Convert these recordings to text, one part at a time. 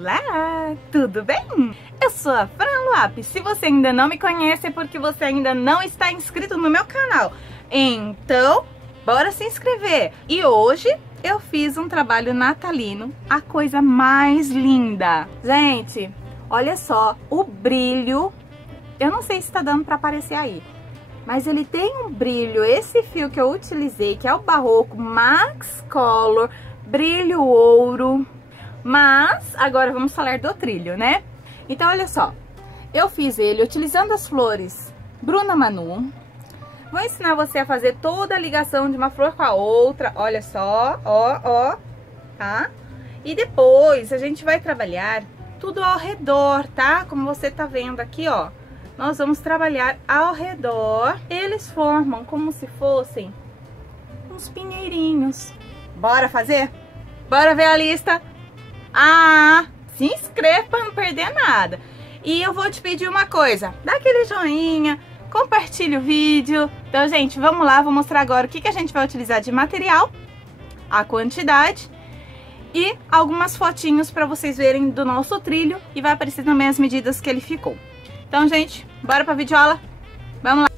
Olá, tudo bem? Eu sou a Fran Luap. Se você ainda não me conhece é porque você ainda não está inscrito no meu canal. Então, bora se inscrever. E hoje eu fiz um trabalho natalino, a coisa mais linda. Gente, olha só, o brilho, eu não sei se tá dando pra aparecer aí, mas ele tem um brilho. Esse fio que eu utilizei, que é o Barroco Max Color, brilho ouro. Mas agora vamos falar do trilho, né? Então olha só, eu fiz ele utilizando as flores Bruna Manu. Vou ensinar você a fazer toda a ligação de uma flor com a outra. Olha só, ó, tá? E depois a gente vai trabalhar tudo ao redor, tá? Como você tá vendo aqui, ó. Nós vamos trabalhar ao redor. Eles formam como se fossem uns pinheirinhos. Bora fazer? Bora ver a lista? Se inscreva para não perder nada. E eu vou te pedir uma coisa, dá aquele joinha, compartilha o vídeo. Então, gente, vamos lá, vou mostrar agora o que a gente vai utilizar de material, a quantidade e algumas fotinhos para vocês verem do nosso trilho, e vai aparecer também as medidas que ele ficou. Então, gente, bora pra videoaula? Vamos lá!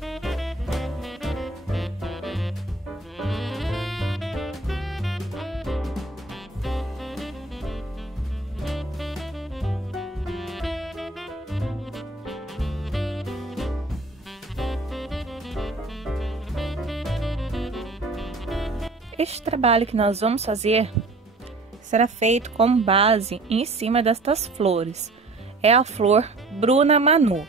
Este trabalho que nós vamos fazer será feito com base em cima destas flores. É a flor Bruna Manu.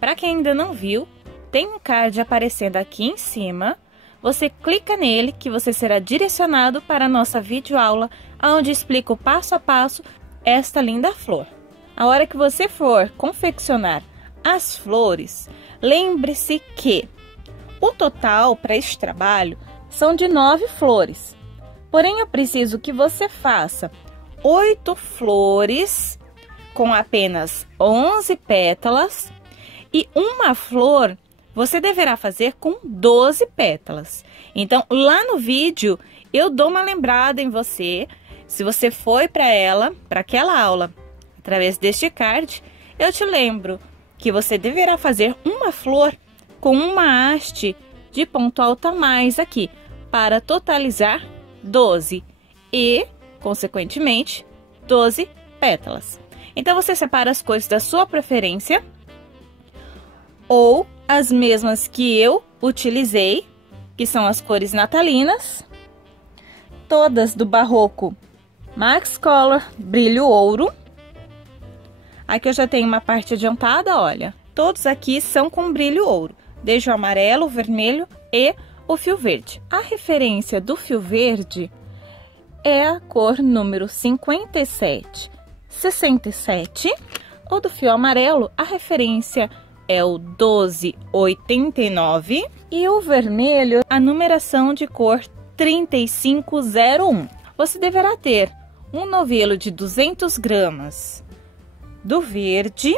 Para quem ainda não viu, tem um card aparecendo aqui em cima. Você clica nele que você será direcionado para a nossa videoaula, onde explico passo a passo esta linda flor. A hora que você for confeccionar as flores, lembre-se que o total para este trabalho são de 9 flores. Porém, eu preciso que você faça 8 flores com apenas 11 pétalas, e uma flor você deverá fazer com 12 pétalas. Então, lá no vídeo, eu dou uma lembrada em você. Se você foi para aquela aula através deste card, eu te lembro que você deverá fazer uma flor com uma haste de ponto alto a mais aqui, para totalizar 12 e, consequentemente, 12 pétalas. Então, você separa as cores da sua preferência ou as mesmas que eu utilizei, que são as cores natalinas, todas do Barroco Max Color Brilho Ouro. Aqui eu já tenho uma parte adiantada, olha. Todos aqui são com brilho ouro, desde o amarelo, o vermelho e o fio verde. A referência do fio verde é a cor número 5767. O do fio amarelo, a referência é o 1289. E o vermelho, a numeração de cor 3501. Você deverá ter um novelo de 200 gramas do verde,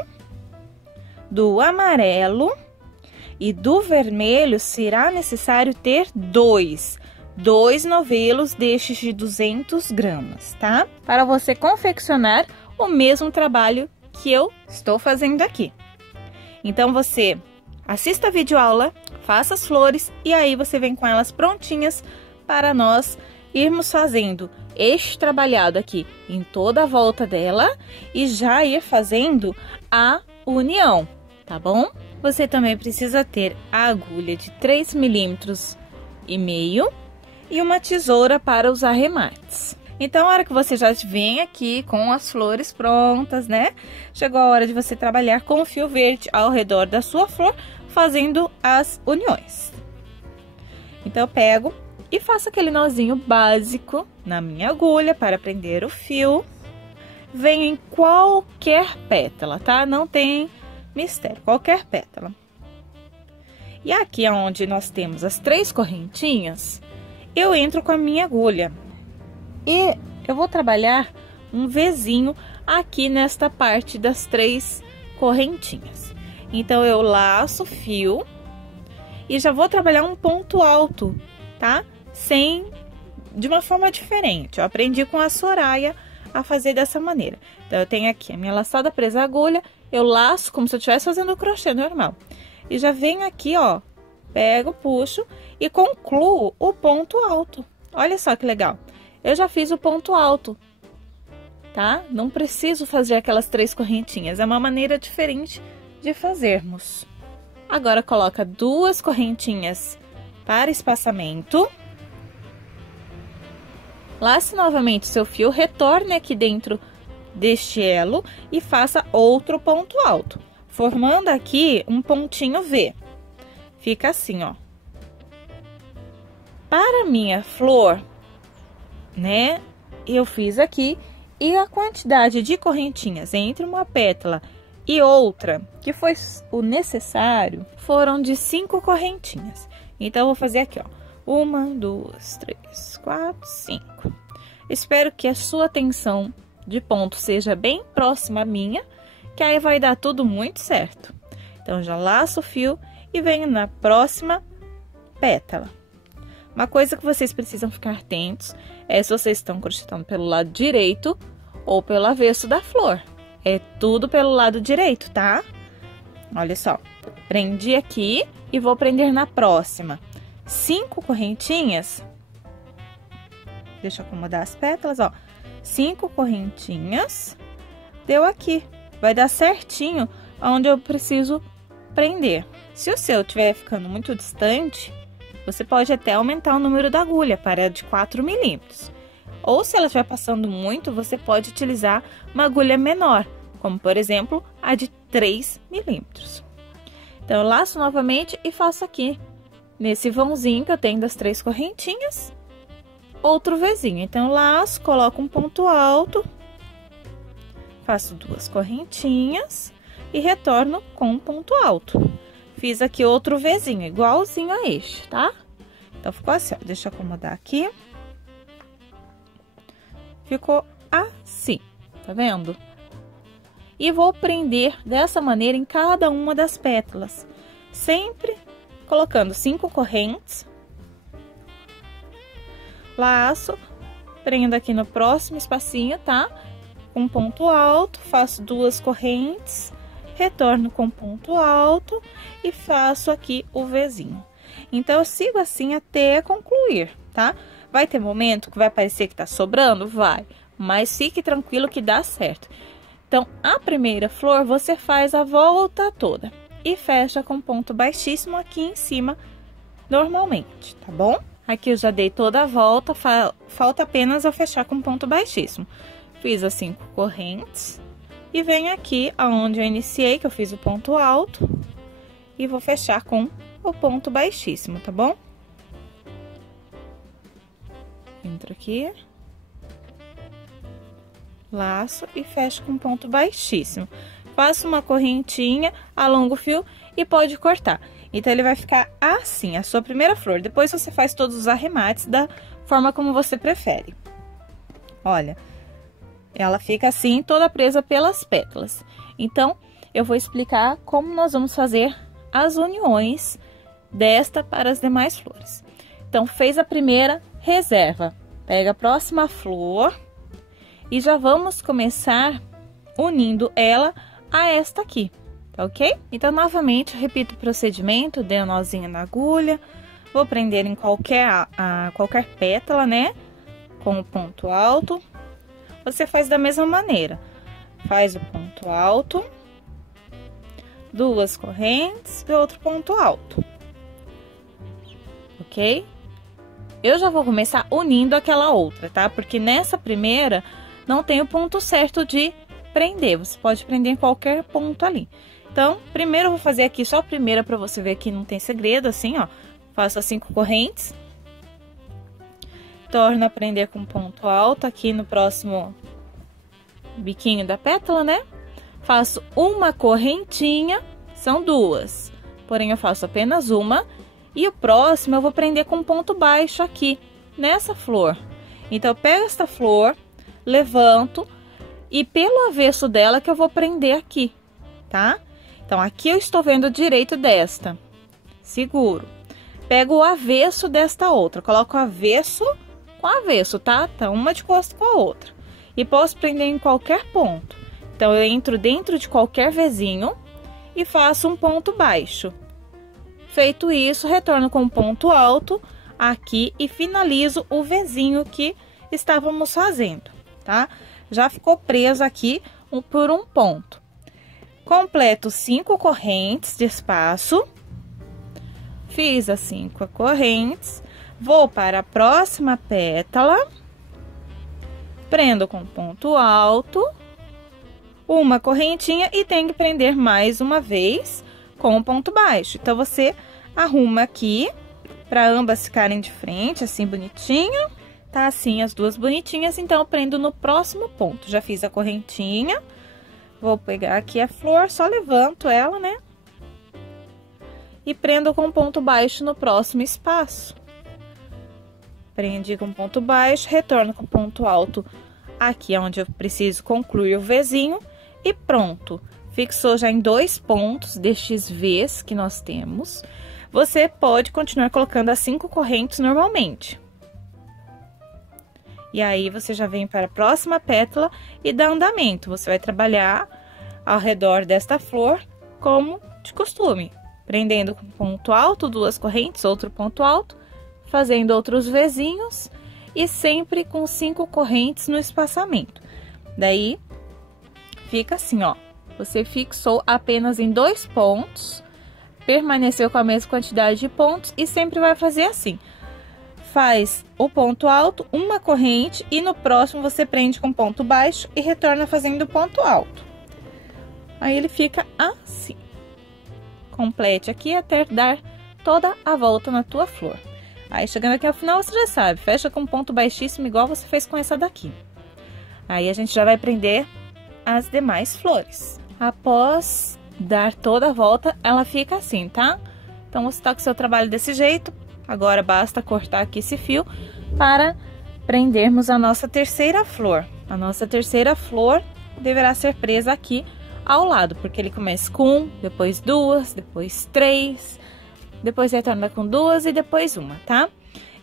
do amarelo e do vermelho. Será necessário ter dois novelos destes de 200 gramas, tá? Para você confeccionar o mesmo trabalho que eu estou fazendo aqui. Então, você assista a videoaula, faça as flores e aí você vem com elas prontinhas para nós irmos fazendo este trabalhado aqui em toda a volta dela e já ir fazendo a união, tá bom? Você também precisa ter a agulha de 3,5 milímetros e uma tesoura para os arremates. Então, a hora que você já vem aqui com as flores prontas, né? Chegou a hora de você trabalhar com o fio verde ao redor da sua flor, fazendo as uniões. Então, eu pego e faço aquele nozinho básico na minha agulha para prender o fio. Venho em qualquer pétala, tá? Não tem mistério, qualquer pétala. E aqui onde nós temos as 3 correntinhas, eu entro com a minha agulha e eu vou trabalhar um Vzinho aqui nesta parte das 3 correntinhas. Então, eu laço o fio e já vou trabalhar um ponto alto, tá? De uma forma diferente. Eu aprendi com a Soraya a fazer dessa maneira. Então, eu tenho aqui a minha laçada presa à agulha, eu laço como se eu estivesse fazendo o crochê normal. E já venho aqui, ó, pego, puxo e concluo o ponto alto. Olha só que legal. Eu já fiz o ponto alto, tá? Não preciso fazer aquelas 3 correntinhas, é uma maneira diferente de fazermos. Agora, coloca 2 correntinhas para espaçamento. Lace novamente seu fio, retorne aqui dentro deste elo e faça outro ponto alto, formando aqui um pontinho V. Fica assim, ó. Para minha flor, né, eu fiz aqui, e a quantidade de correntinhas entre uma pétala e outra, que foi o necessário, foram de 5 correntinhas. Então, eu vou fazer aqui, ó. 1, 2, 3, 4, 5. Espero que a sua tensão de ponto seja bem próxima à minha, que aí vai dar tudo muito certo. Então, já laço o fio e venho na próxima pétala. Uma coisa que vocês precisam ficar atentos é se vocês estão crochetando pelo lado direito ou pelo avesso da flor. É tudo pelo lado direito, tá? Olha só, prendi aqui e vou prender na próxima. 5 correntinhas. Deixa eu acomodar as pétalas, ó. 5 correntinhas. Deu aqui. Vai dar certinho onde eu preciso prender. Se o seu estiver ficando muito distante, você pode até aumentar o número da agulha para de 4 milímetros. Ou se ela estiver passando muito, você pode utilizar uma agulha menor, como por exemplo, a de 3 milímetros. Então, eu laço novamente e faço aqui, nesse vãozinho que eu tenho das 3 correntinhas, outro Vzinho. Então, eu laço, coloco um ponto alto, faço 2 correntinhas e retorno com um ponto alto. Fiz aqui outro Vzinho, igualzinho a este, tá? Então, ficou assim, ó. Deixa eu acomodar aqui. Ficou assim, tá vendo? E vou prender dessa maneira em cada uma das pétalas. Sempre colocando 5 correntes. Laço, prendo aqui no próximo espacinho, tá? Um ponto alto, faço 2 correntes, retorno com ponto alto e faço aqui o Vzinho. Então, eu sigo assim até concluir, tá? Vai ter momento que vai parecer que tá sobrando? Vai, mas fique tranquilo que dá certo. Então, a primeira flor você faz a volta toda e fecha com ponto baixíssimo aqui em cima, normalmente, tá bom? Aqui eu já dei toda a volta, falta apenas eu fechar com ponto baixíssimo. Fiz as 5 correntes e venho aqui aonde eu iniciei, que eu fiz o ponto alto, e vou fechar com o ponto baixíssimo, tá bom? Entro aqui, laço e fecho com ponto baixíssimo. Faço uma correntinha, alongo o fio e pode cortar. Então, ele vai ficar assim, a sua primeira flor. Depois, você faz todos os arremates da forma como você prefere. Olha, ela fica assim, toda presa pelas pétalas. Então, eu vou explicar como nós vamos fazer as uniões desta para as demais flores. Então, fez a primeira, reserva. Pega a próxima flor e já vamos começar unindo ela a esta aqui, tá ok? Então, novamente, repito o procedimento, dei um nozinho na agulha, vou prender em qualquer pétala, né? Com o ponto alto. Você faz da mesma maneira. Faz o ponto alto, 2 correntes e outro ponto alto. Ok? Eu já vou começar unindo aquela outra, tá? Porque nessa primeira não tem o ponto certo de prender. Você pode prender em qualquer ponto ali. Então, primeiro eu vou fazer aqui só a primeira pra você ver que não tem segredo, assim, ó. Faço as 5 correntes. Torno a prender com ponto alto aqui no próximo biquinho da pétala, né? Faço uma correntinha, são 2. Porém, eu faço apenas uma. E o próximo eu vou prender com ponto baixo aqui, nessa flor. Então, eu pego esta flor, levanto e pelo avesso dela que eu vou prender aqui, tá? Então, aqui eu estou vendo o direito desta. Seguro. Pego o avesso desta outra, coloco o avesso com avesso, tá? Tá uma de costa com a outra. e posso prender em qualquer ponto. Então, eu entro dentro de qualquer vezinho e faço um ponto baixo. Feito isso, retorno com um ponto alto aqui e finalizo o vezinho que estávamos fazendo, tá? Já ficou preso aqui por um ponto. Completo 5 correntes de espaço. Fiz as 5 correntes, vou para a próxima pétala, prendo com ponto alto, uma correntinha e tem que prender mais uma vez com ponto baixo. Então, você arruma aqui para ambas ficarem de frente, assim, bonitinho. Tá assim as duas bonitinhas, então eu prendo no próximo ponto. Já fiz a correntinha, vou pegar aqui a flor, só levanto ela, né? E prendo com ponto baixo no próximo espaço. Prendi com ponto baixo, retorno com ponto alto aqui onde eu preciso concluir o vezinho e pronto. Fixou já em 2 pontos destes Vs que nós temos. Você pode continuar colocando as 5 correntes normalmente. E aí, você já vem para a próxima pétala e dá andamento. Você vai trabalhar ao redor desta flor como de costume. Prendendo com ponto alto, 2 correntes, outro ponto alto, fazendo outros vezinhos e sempre com 5 correntes no espaçamento. Daí, fica assim, ó. Você fixou apenas em 2 pontos, permaneceu com a mesma quantidade de pontos e sempre vai fazer assim. Faz o ponto alto, uma corrente e no próximo você prende com ponto baixo e retorna fazendo ponto alto. Aí, ele fica assim. Complete aqui até dar toda a volta na tua flor. Aí, chegando aqui ao final, você já sabe, fecha com ponto baixíssimo, igual você fez com essa daqui. Aí, a gente já vai prender as demais flores. Após dar toda a volta, ela fica assim, tá? Então, você tá com o seu trabalho desse jeito. Agora, basta cortar aqui esse fio para prendermos a nossa terceira flor. A nossa terceira flor deverá ser presa aqui ao lado, porque ele começa com 1, depois 2, depois 3, depois retorna com 2 e depois 1, tá?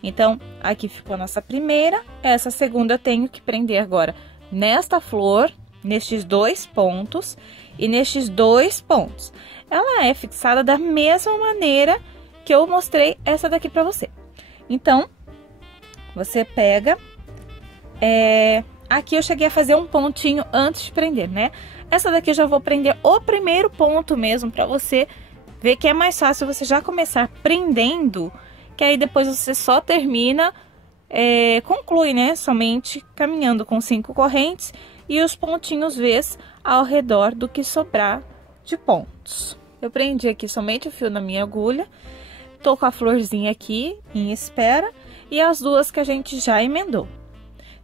Então, aqui ficou a nossa primeira, essa segunda eu tenho que prender agora nesta flor, nestes 2 pontos e nestes 2 pontos. Ela é fixada da mesma maneira que eu mostrei essa daqui pra você. Então, você pega, aqui eu cheguei a fazer um pontinho antes de prender, né? Essa daqui eu já vou prender o primeiro ponto mesmo, pra você ver que é mais fácil você já começar prendendo, que aí depois você só termina, conclui, né? Somente caminhando com 5 correntes e os pontinhos Vs ao redor do que sobrar de pontos. Eu prendi aqui somente o fio na minha agulha, tô com a florzinha aqui em espera e as duas que a gente já emendou.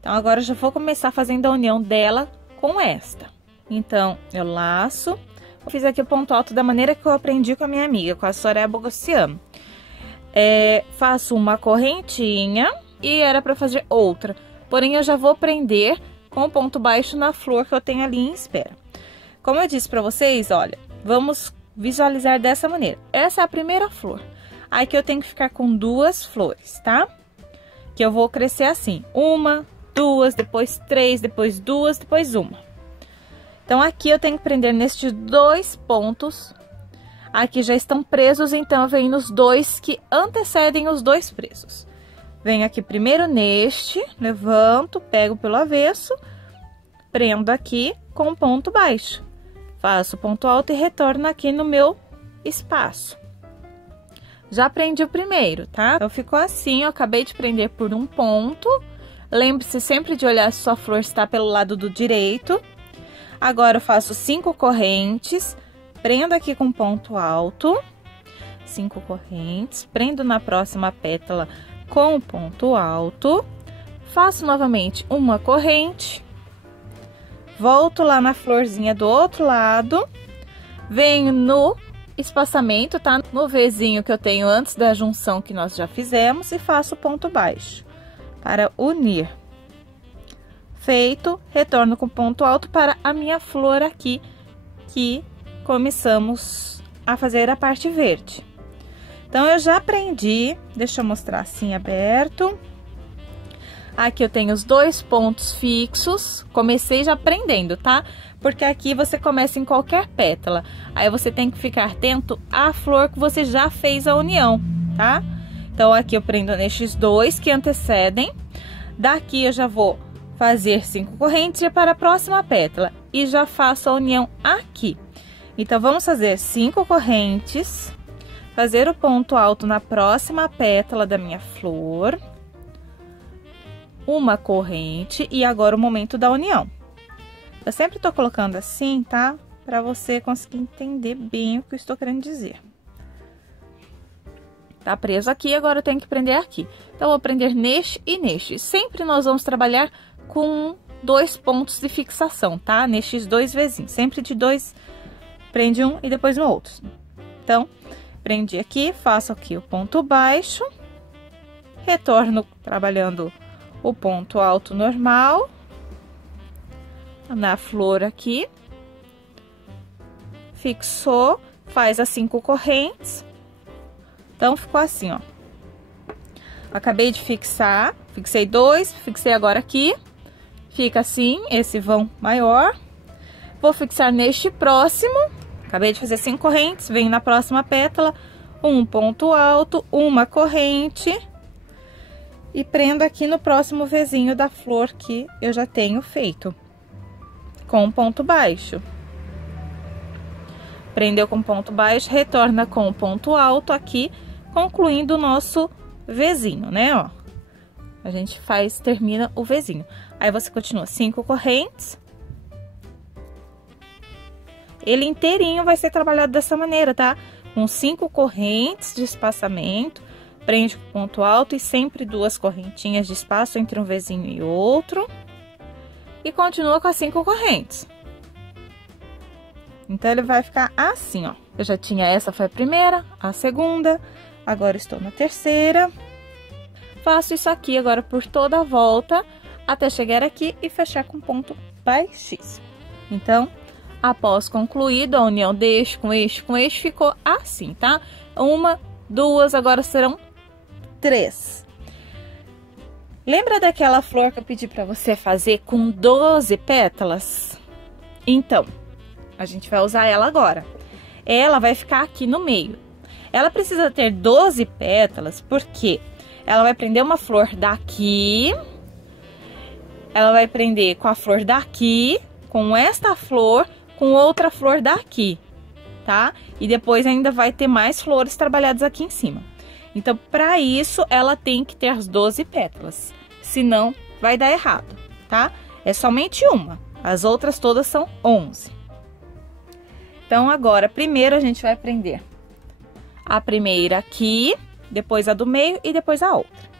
Então, agora eu já vou começar fazendo a união dela com esta. Então, eu laço, eu fiz aqui o ponto alto da maneira que eu aprendi com a minha amiga, com a Soraya Bogossiano. Faço uma correntinha e era pra fazer outra, porém eu já vou prender com o ponto baixo na flor que eu tenho ali em espera. Como eu disse pra vocês, olha, vamos visualizar dessa maneira. Essa é a primeira flor. Aí que eu tenho que ficar com 2 flores, tá? Que eu vou crescer assim, 1, 2, depois 3, depois 2, depois 1. Então, aqui eu tenho que prender nestes 2 pontos. Aqui já estão presos, então eu venho nos 2 que antecedem os 2 presos. Venho aqui primeiro neste, levanto, pego pelo avesso, prendo aqui com ponto baixo. Faço ponto alto e retorno aqui no meu espaço. Já prendi o primeiro, tá? Então, ficou assim, eu acabei de prender por um ponto. Lembre-se sempre de olhar se sua flor está pelo lado do direito. Agora, eu faço 5 correntes, prendo aqui com ponto alto, 5 correntes, prendo na próxima pétala com ponto alto, faço novamente uma corrente, volto lá na florzinha do outro lado, venho no espaçamento, tá? No Vzinho que eu tenho antes da junção que nós já fizemos e faço ponto baixo para unir. Feito, retorno com ponto alto para a minha flor aqui, que começamos a fazer a parte verde. Então, eu já prendi, deixa eu mostrar assim aberto. Aqui eu tenho os 2 pontos fixos, comecei já prendendo, tá? Porque aqui você começa em qualquer pétala, aí você tem que ficar atento à flor que você já fez a união, tá? Então, aqui eu prendo nestes 2 que antecedem, daqui eu já vou fazer 5 correntes e para a próxima pétala, e já faço a união aqui. Então, vamos fazer 5 correntes, fazer o ponto alto na próxima pétala da minha flor, uma corrente e agora o momento da união. Eu sempre tô colocando assim, tá? Pra você conseguir entender bem o que eu estou querendo dizer. Tá preso aqui, agora eu tenho que prender aqui. Então, eu vou prender neste e neste. Sempre nós vamos trabalhar com 2 pontos de fixação, tá? Nestes 2 vezinhos. Sempre de 2, prende um e depois no outro. Então, prendi aqui, faço aqui o ponto baixo, retorno trabalhando o ponto alto normal na flor aqui, fixou, faz as 5 correntes. Então, ficou assim, ó. Acabei de fixar, fixei 2, fixei agora aqui, fica assim, esse vão maior. Vou fixar neste próximo, acabei de fazer 5 correntes, venho na próxima pétala, um ponto alto, uma corrente. E prendo aqui no próximo vezinho da flor que eu já tenho feito, com ponto baixo. Prendeu com ponto baixo, retorna com o ponto alto aqui, concluindo o nosso vezinho, né, ó. A gente termina o vezinho. Aí, você continua 5 correntes. Ele inteirinho vai ser trabalhado dessa maneira, tá? Com 5 correntes de espaçamento. Prende com ponto alto e sempre 2 correntinhas de espaço entre um vezinho e outro. E continua com as 5 correntes. Então, ele vai ficar assim, ó. Eu já tinha, essa foi a primeira, a segunda, agora estou na terceira. Faço isso aqui agora por toda a volta, até chegar aqui e fechar com ponto baixíssimo. Então, após concluído a união deste com este, ficou assim, tá? 1, 2, agora serão 3. Lembra daquela flor que eu pedi pra você fazer com 12 pétalas? Então, a gente vai usar ela agora. Ela vai ficar aqui no meio. Ela precisa ter 12 pétalas, porque ela vai prender uma flor daqui, ela vai prender com a flor daqui, com esta flor, com outra flor daqui, tá? E depois ainda vai ter mais flores trabalhadas aqui em cima. Então, para isso, ela tem que ter as 12 pétalas, senão vai dar errado, tá? É somente uma, as outras todas são 11. Então, agora, primeiro a gente vai prender a primeira aqui, depois a do meio e depois a outra.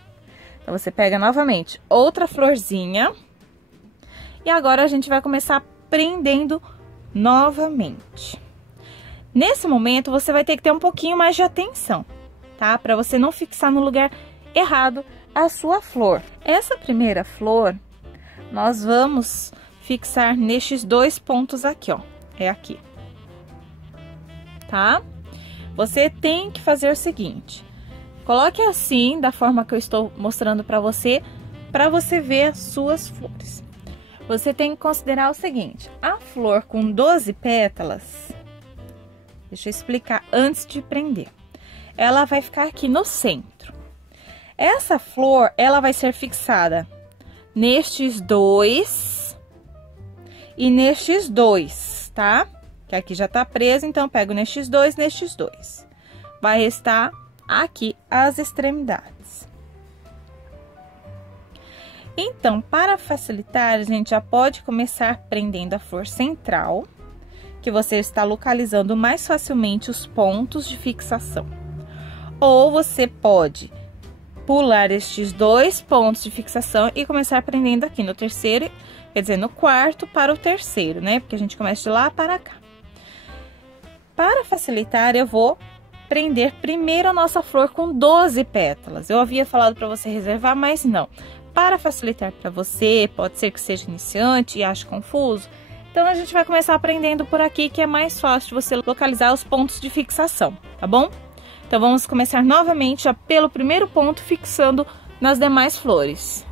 Então, você pega novamente outra florzinha e agora a gente vai começar prendendo novamente. Nesse momento, você vai ter que ter um pouquinho mais de atenção, tá? Para você não fixar no lugar errado a sua flor. Essa primeira flor, nós vamos fixar nestes 2 pontos aqui, ó. É aqui. Tá? Você tem que fazer o seguinte. Coloque assim, da forma que eu estou mostrando para você ver as suas flores. Você tem que considerar o seguinte. A flor com 12 pétalas, deixa eu explicar antes de prender. Ela vai ficar aqui no centro. Essa flor, ela vai ser fixada nestes 2 e nestes 2, tá? Que aqui já tá preso, então eu pego nestes 2, nestes 2. Vai restar aqui as extremidades. Então, para facilitar, a gente já pode começar prendendo a flor central, que você está localizando mais facilmente os pontos de fixação. Ou você pode pular estes 2 pontos de fixação e começar prendendo aqui no terceiro, quer dizer, no quarto para o terceiro, né? Porque a gente começa de lá para cá. Para facilitar, eu vou prender primeiro a nossa flor com 12 pétalas. Eu havia falado para você reservar, mas não. Para facilitar para você, pode ser que seja iniciante e ache confuso. Então, a gente vai começar aprendendo por aqui, que é mais fácil de você localizar os pontos de fixação, tá bom? Então, vamos começar novamente já pelo primeiro ponto, fixando nas demais flores.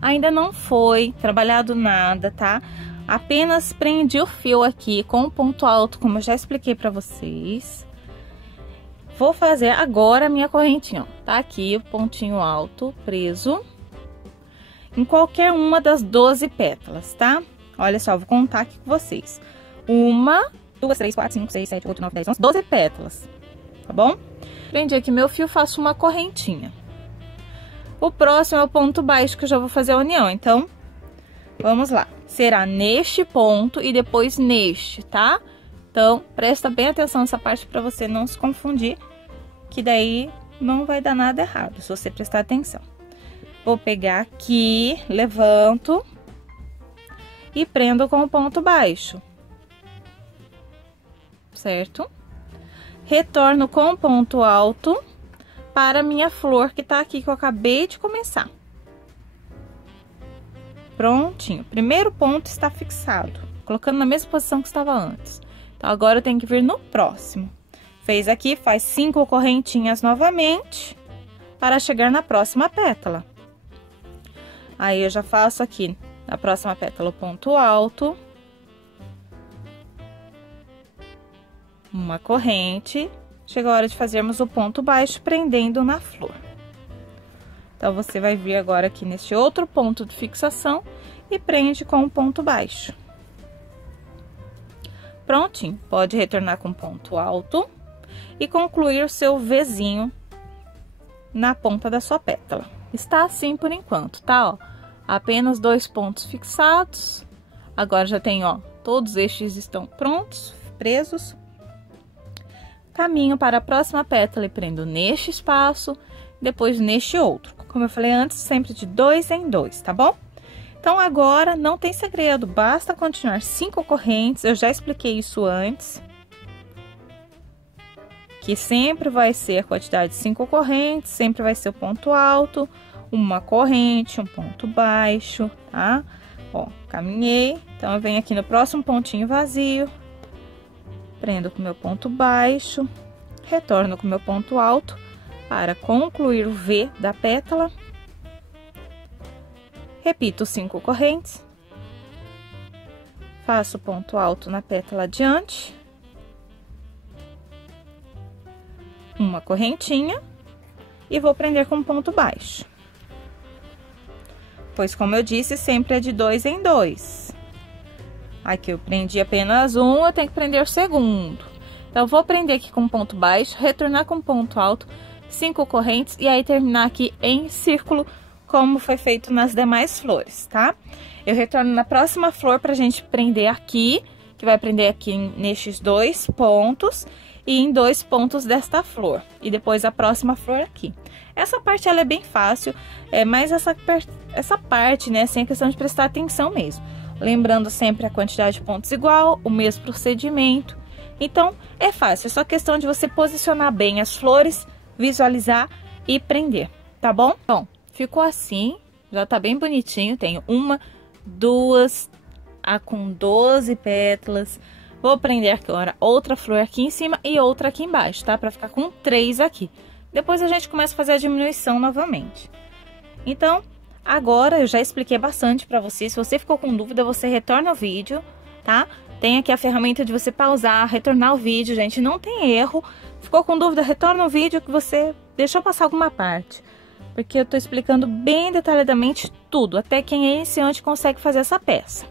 ainda não foi trabalhado nada, tá? Apenas prendi o fio aqui com o ponto alto, como eu já expliquei pra vocês. Vou fazer agora a minha correntinha, ó. Tá aqui o pontinho alto preso em qualquer uma das 12 pétalas, tá? Olha só, vou contar aqui com vocês. 1, 2, 3, 4, 5, 6, 7, 8, 9, 10, 11, 12 pétalas, tá bom? Prendi aqui meu fio, faço uma correntinha. O próximo é o ponto baixo, que eu já vou fazer a união, então, vamos lá. Será neste ponto e depois neste, tá? Então, presta bem atenção nessa parte pra você não se confundir, que daí não vai dar nada errado, se você prestar atenção. Vou pegar aqui, levanto e prendo com o ponto baixo, certo? Retorno com o ponto alto para a minha flor que tá aqui, que eu acabei de começar. Prontinho. Primeiro ponto está fixado, colocando na mesma posição que estava antes. Então, agora eu tenho que vir no próximo. Fez aqui, faz 5 correntinhas novamente para chegar na próxima pétala. Aí, eu já faço aqui na próxima pétala o ponto alto. Uma corrente. Chega a hora de fazermos o ponto baixo, prendendo na flor. Então, você vai vir agora aqui neste outro ponto de fixação e prende com o ponto baixo. Prontinho. Pode retornar com ponto alto e concluir o seu Vzinho na ponta da sua pétala. Está assim por enquanto, tá? Ó, apenas 2 pontos fixados. Agora já tem, ó, todos estes estão prontos, presos. Caminho para a próxima pétala e prendo neste espaço, depois neste outro. Como eu falei antes, sempre de 2 em 2, tá bom? Então, agora não tem segredo, basta continuar 5 correntes, eu já expliquei isso antes. Que sempre vai ser a quantidade de 5 correntes, sempre vai ser o ponto alto, uma corrente, um ponto baixo, tá? Ó, caminhei, então eu venho aqui no próximo pontinho vazio, prendo com meu ponto baixo, retorno com meu ponto alto para concluir o V da pétala. Repito 5 correntes, faço ponto alto na pétala adiante, uma correntinha e vou prender com ponto baixo. Pois, como eu disse, sempre é de 2 em 2. Aqui eu prendi apenas um, eu tenho que prender o segundo. Então, eu vou prender aqui com ponto baixo, retornar com ponto alto, 5 correntes e aí terminar aqui em círculo, como foi feito nas demais flores, tá? Eu retorno na próxima flor pra gente prender aqui, que vai prender aqui nestes 2 pontos e em 2 pontos desta flor. E depois a próxima flor aqui. Essa parte, ela é bem fácil, mas essa parte, né, assim, é questão de prestar atenção mesmo. Lembrando sempre a quantidade de pontos igual, o mesmo procedimento. Então, é fácil, é só questão de você posicionar bem as flores, visualizar e prender, tá bom? Bom, ficou assim, já tá bem bonitinho, tenho 1, 2, com 12 pétalas. Vou prender agora outra flor aqui em cima e outra aqui embaixo, tá? Pra ficar com 3 aqui. Depois a gente começa a fazer a diminuição novamente. Então, agora eu já expliquei bastante pra você. Se você ficou com dúvida, você retorna o vídeo, tá? Tem aqui a ferramenta de você pausar, retornar o vídeo, gente, não tem erro. Ficou com dúvida, retorna o vídeo que você deixou passar alguma parte. Porque eu tô explicando bem detalhadamente tudo, até quem é iniciante consegue fazer essa peça.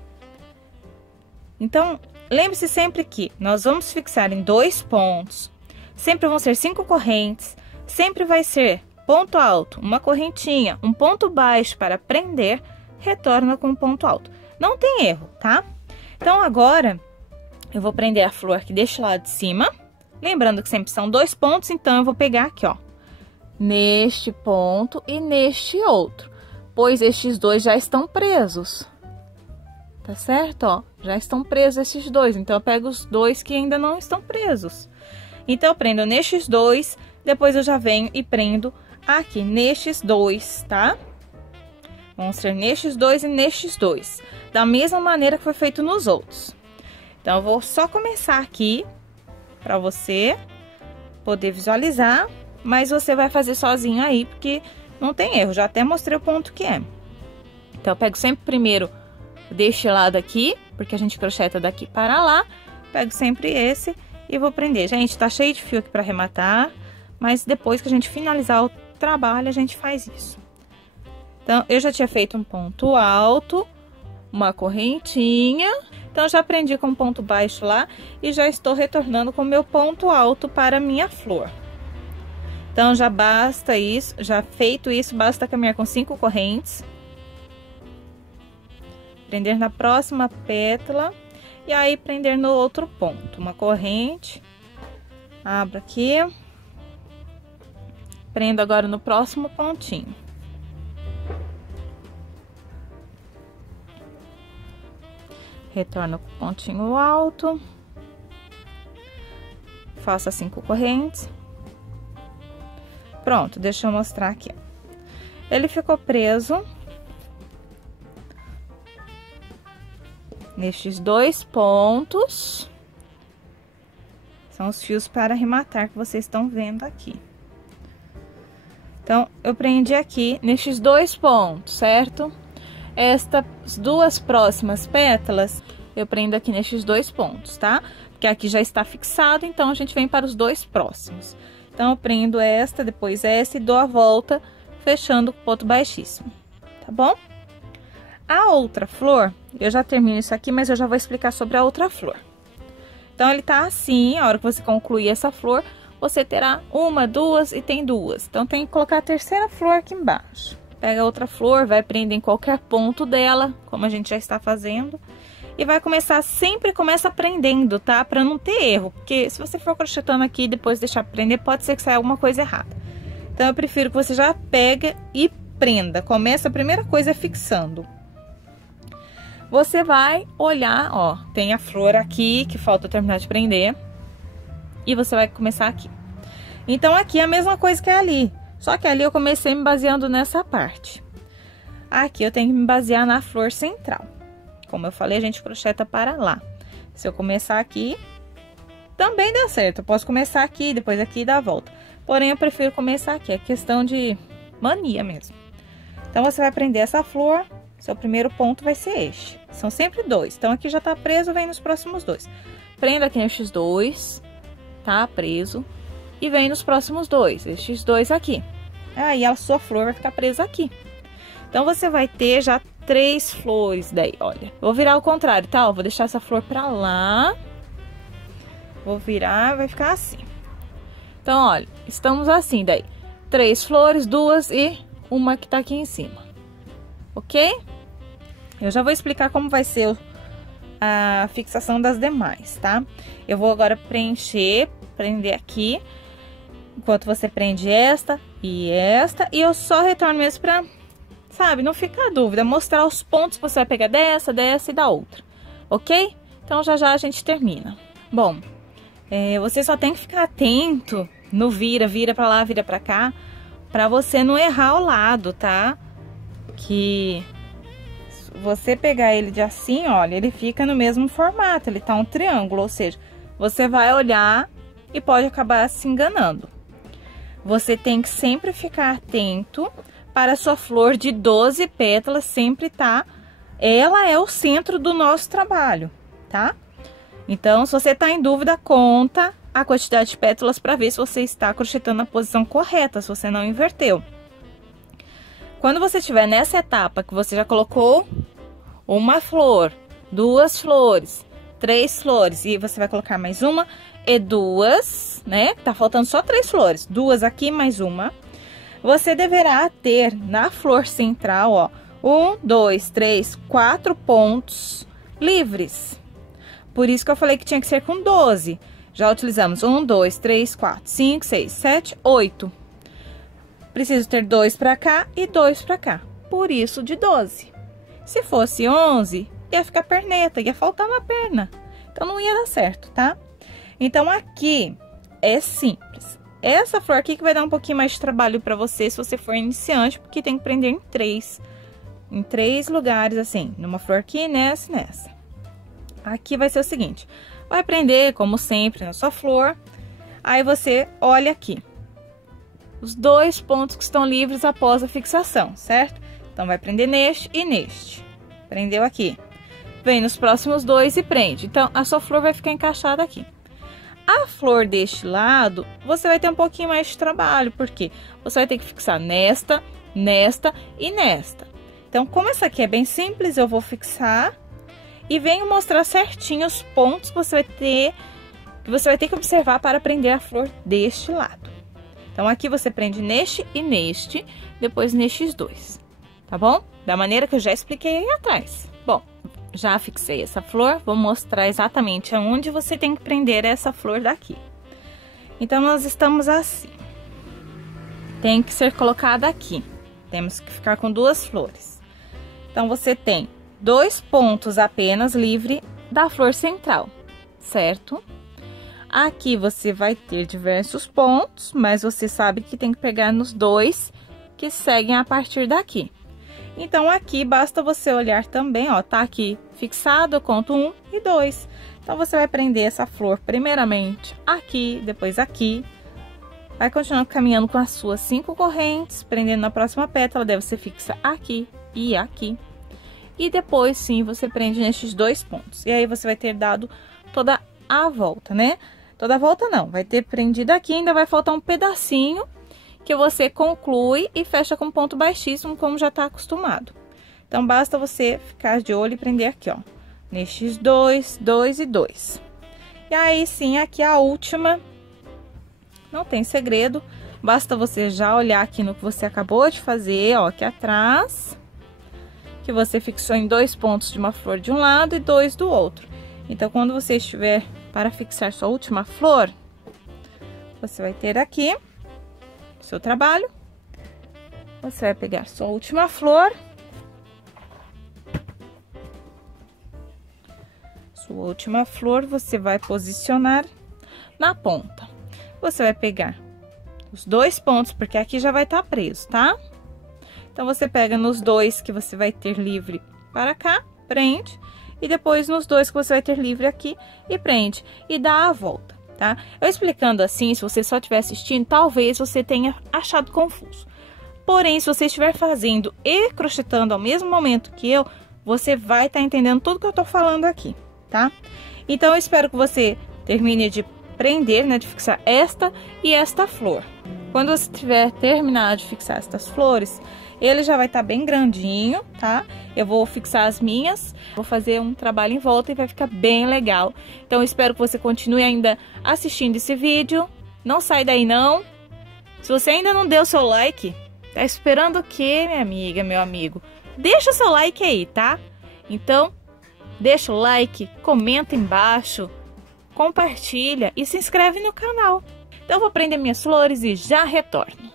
Então, lembre-se sempre que nós vamos fixar em 2 pontos, sempre vão ser 5 correntes, sempre vai ser ponto alto, uma correntinha, um ponto baixo para prender, retorna com um ponto alto. Não tem erro, tá? Então, agora, eu vou prender a flor aqui deste lado de cima, lembrando que sempre são 2 pontos, então eu vou pegar aqui, ó, neste ponto e neste outro, pois estes 2 já estão presos. Tá certo, ó? Já estão presos esses 2, então eu pego os 2 que ainda não estão presos. Então, eu prendo nestes 2, depois eu já venho e prendo aqui nestes 2, tá? Vão ser nestes 2 e nestes 2, da mesma maneira que foi feito nos outros. Então, eu vou só começar aqui, pra você poder visualizar, mas você vai fazer sozinho aí, porque não tem erro, já até mostrei o ponto que é. Então, eu pego sempre primeiro deste lado aqui, porque a gente crocheta daqui para lá. Pego sempre esse e vou prender. Gente, tá cheio de fio aqui para arrematar, mas depois que a gente finalizar o trabalho, a gente faz isso. Então, eu já tinha feito um ponto alto, uma correntinha. Então, já prendi com um ponto baixo lá e já estou retornando com o meu ponto alto para a minha flor. Então, já basta isso, já feito isso, basta caminhar com 5 correntes. Prender na próxima pétala e aí prender no outro ponto. Uma corrente, abro aqui, prendo agora no próximo pontinho. Retorno com o pontinho alto, faço as 5 correntes. Pronto, deixa eu mostrar aqui. Ele ficou preso nestes 2 pontos. São os fios para arrematar que vocês estão vendo aqui. Então, eu prendi aqui nestes 2 pontos, certo? Estas 2 próximas pétalas, eu prendo aqui nestes 2 pontos, tá? Porque aqui já está fixado, então a gente vem para os 2 próximos. Então, eu prendo esta, depois essa e dou a volta, fechando com ponto baixíssimo, tá bom? A outra flor, eu já termino isso aqui, mas eu já vou explicar sobre a outra flor. Então, ele tá assim, a hora que você concluir essa flor, você terá 1, 2 e tem 2. Então, tem que colocar a terceira flor aqui embaixo. Pega a outra flor, vai prender em qualquer ponto dela, como a gente já está fazendo. E vai começar, sempre começa prendendo, tá? Pra não ter erro, porque se você for crochetando aqui e depois deixar prender, pode ser que saia alguma coisa errada. Então, eu prefiro que você já pegue e prenda. Começa a primeira coisa fixando. Você vai olhar, ó, tem a flor aqui, que falta eu terminar de prender. E você vai começar aqui. Então, aqui é a mesma coisa que ali. Só que ali eu comecei me baseando nessa parte. Aqui eu tenho que me basear na flor central. Como eu falei, a gente crocheta para lá. Se eu começar aqui, também dá certo. Eu posso começar aqui, depois aqui e dar a volta. Porém, eu prefiro começar aqui. É questão de mania mesmo. Então, você vai prender essa flor. Seu primeiro ponto vai ser este. São sempre 2. Então, aqui já tá preso, vem nos próximos 2. Prenda aqui nestes 2, tá? Preso. E vem nos próximos 2, estes 2 aqui. Aí, a sua flor vai ficar presa aqui. Então, você vai ter já 3 flores daí, olha. Vou virar ao contrário, tá? Ó, vou deixar essa flor pra lá. Vou virar, vai ficar assim. Então, olha, estamos assim daí. 3 flores, 2 e uma que tá aqui em cima. Ok? Eu já vou explicar como vai ser a fixação das demais, tá? Eu vou agora prender aqui, enquanto você prende esta, e eu só retorno mesmo pra, sabe, não ficar dúvida, mostrar os pontos que você vai pegar dessa e da outra, ok? Então, já já a gente termina. Bom, você só tem que ficar atento no vira pra lá, vira pra cá, pra você não errar o lado, tá? Que você pegar ele de assim, olha, ele fica no mesmo formato, ele tá um triângulo, ou seja, você vai olhar e pode acabar se enganando. Você tem que sempre ficar atento para a sua flor de 12 pétalas, sempre tá, ela é o centro do nosso trabalho, tá? Então, se você tá em dúvida, conta a quantidade de pétalas para ver se você está crochetando na posição correta, se você não inverteu. Quando você estiver nessa etapa que você já colocou uma flor, 2 flores, 3 flores e você vai colocar mais uma e 2, né? Tá faltando só 3 flores, 2 aqui mais uma. Você deverá ter na flor central, ó, 1, 2, 3, 4 pontos livres. Por isso que eu falei que tinha que ser com 12. Já utilizamos 1, 2, 3, 4, 5, 6, 7, 8. Preciso ter 2 pra cá e 2 pra cá. Por isso, de 12. Se fosse 11, ia ficar perneta, ia faltar uma perna. Então, não ia dar certo, tá? Então, aqui é simples. Essa flor aqui que vai dar um pouquinho mais de trabalho pra você, se você for iniciante, porque tem que prender em 3. Em 3 lugares, assim. Numa flor aqui, nessa e nessa. Aqui vai ser o seguinte. Vai prender, como sempre, na sua flor. Aí, você olha aqui. Os 2 pontos que estão livres após a fixação, certo? Então, vai prender neste e neste. Prendeu aqui. Vem nos próximos dois e prende. Então, a sua flor vai ficar encaixada aqui. A flor deste lado, você vai ter um pouquinho mais de trabalho, porque você vai ter que fixar nesta, nesta e nesta. Então, como essa aqui é bem simples, eu vou fixar e venho mostrar certinho os pontos que você vai ter que observar para prender a flor deste lado. Então, aqui você prende neste e neste, depois nestes dois, tá bom? Da maneira que eu já expliquei aí atrás. Bom, já fixei essa flor, vou mostrar exatamente aonde você tem que prender essa flor daqui. Então, nós estamos assim. Tem que ser colocada aqui. Temos que ficar com duas flores. Então, você tem 2 pontos apenas livre da flor central, certo? Aqui você vai ter diversos pontos, mas você sabe que tem que pegar nos 2 que seguem a partir daqui. Então, aqui basta você olhar também, ó, tá aqui fixado, eu conto 1 e 2. Então, você vai prender essa flor primeiramente aqui, depois aqui. Vai continuar caminhando com as suas 5 correntes, prendendo na próxima pétala, daí você fixa aqui e aqui. E depois, sim, você prende nestes 2 pontos. E aí, você vai ter dado toda a volta, né? Toda a volta não, vai ter prendido aqui, ainda vai faltar um pedacinho que você conclui e fecha com ponto baixíssimo, como já tá acostumado. Então, basta você ficar de olho e prender aqui, ó, nestes 2, 2 e 2. E aí, sim, aqui a última, não tem segredo, basta você já olhar aqui no que você acabou de fazer, ó, aqui atrás, que você fixou em 2 pontos de uma flor de um lado e 2 do outro. Então, quando você estiver para fixar sua última flor, você vai ter aqui o seu trabalho. Você vai pegar sua última flor. Sua última flor, você vai posicionar na ponta. Você vai pegar os 2 pontos, porque aqui já vai estar preso, tá? Então, você pega nos 2 que você vai ter livre para cá, prende. E depois nos 2 que você vai ter livre aqui e prende. E dá a volta, tá? Eu explicando assim, se você só estiver assistindo, talvez você tenha achado confuso. Porém, se você estiver fazendo e crochetando ao mesmo momento que eu, você vai estar entendendo tudo que eu tô falando aqui, tá? Então, eu espero que você termine de prender, né? De fixar esta e esta flor. Quando você tiver terminado de fixar estas flores, ele já vai estar bem grandinho, tá? Eu vou fixar as minhas, vou fazer um trabalho em volta e vai ficar bem legal. Então, eu espero que você continue ainda assistindo esse vídeo. Não sai daí, não. Se você ainda não deu seu like, tá esperando o quê, minha amiga, meu amigo? Deixa o seu like aí, tá? Então, deixa o like, comenta embaixo, compartilha e se inscreve no canal. Então, eu vou prender minhas flores e já retorno.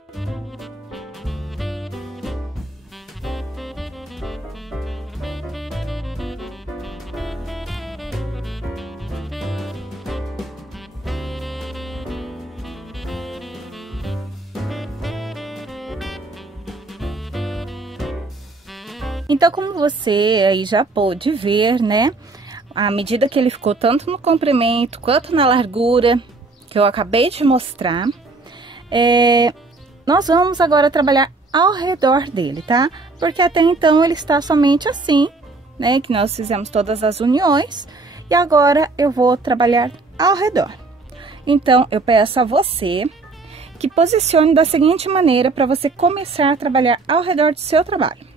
Então, como você aí já pôde ver, né, à medida que ele ficou tanto no comprimento quanto na largura, que eu acabei de mostrar, nós vamos agora trabalhar ao redor dele, tá? Porque até então ele está somente assim, né, que nós fizemos todas as uniões, e agora eu vou trabalhar ao redor. Então, eu peço a você que posicione da seguinte maneira para você começar a trabalhar ao redor do seu trabalho.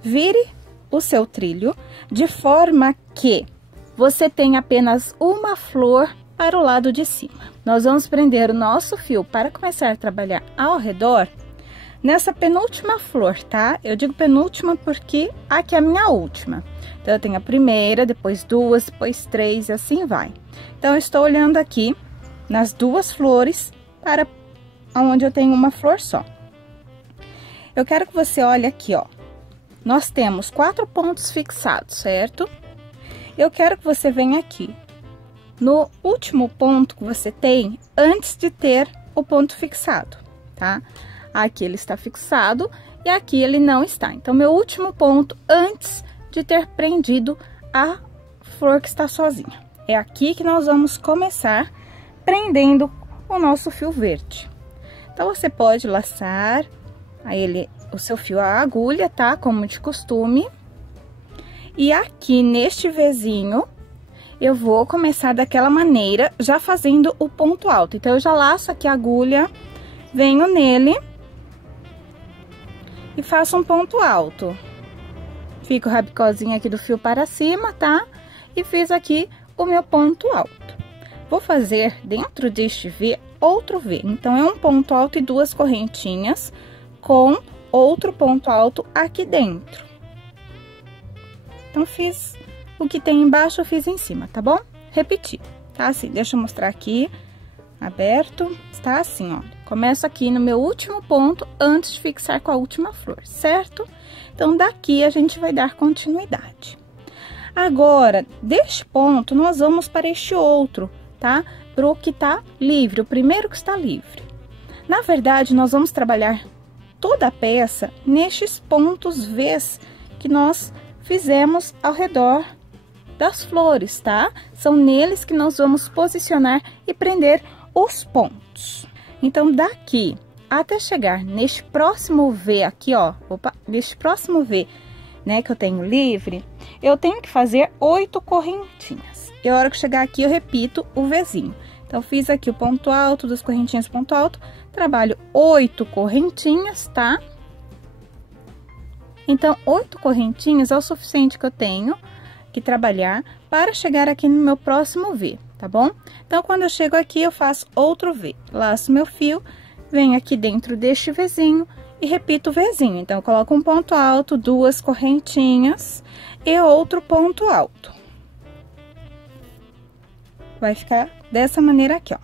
Vire o seu trilho de forma que você tenha apenas uma flor para o lado de cima. Nós vamos prender o nosso fio para começar a trabalhar ao redor nessa penúltima flor, tá? Eu digo penúltima porque aqui é a minha última. Então, eu tenho a primeira, depois 2, depois 3 e assim vai. Então, eu estou olhando aqui nas 2 flores para onde eu tenho uma flor só. Eu quero que você olhe aqui, ó. Nós temos 4 pontos fixados, certo? Eu quero que você venha aqui no último ponto que você tem antes de ter o ponto fixado, tá? Aqui ele está fixado e aqui ele não está. Então, meu último ponto antes de ter prendido a flor que está sozinha. É aqui que nós vamos começar prendendo o nosso fio verde. Então, você pode laçar ele o seu fio a agulha, tá? Como de costume. E aqui neste Vzinho, eu vou começar daquela maneira, já fazendo o ponto alto. Então, eu já laço aqui a agulha, venho nele e faço um ponto alto. Fica o rabicozinho aqui do fio para cima, tá? E fiz aqui o meu ponto alto. Vou fazer dentro deste V outro V. Então, é um ponto alto e duas correntinhas com outro ponto alto aqui dentro. Então, fiz o que tem embaixo, eu fiz em cima, tá bom? Repetir, tá assim, deixa eu mostrar aqui, aberto, está assim, ó. Começo aqui no meu último ponto, antes de fixar com a última flor, certo? Então, daqui a gente vai dar continuidade. Agora, deste ponto, nós vamos para este outro, tá? Pro que tá livre, o primeiro que está livre. Na verdade, nós vamos trabalhar toda a peça nestes pontos V's que nós fizemos ao redor das flores, tá? São neles que nós vamos posicionar e prender os pontos. Então, daqui até chegar neste próximo V aqui, ó, neste próximo V, né, que eu tenho livre, eu tenho que fazer 8 correntinhas. E a hora que chegar aqui, eu repito o Vzinho. Então, fiz aqui o ponto alto, 2 correntinhas, ponto alto, trabalho 8 correntinhas, tá? Então, 8 correntinhas é o suficiente que eu tenho que trabalhar para chegar aqui no meu próximo V, tá bom? Então, quando eu chego aqui, eu faço outro V. Laço meu fio, venho aqui dentro deste Vzinho e repito o Vzinho. Então, eu coloco um ponto alto, 2 correntinhas e outro ponto alto. Vai ficar dessa maneira aqui, ó.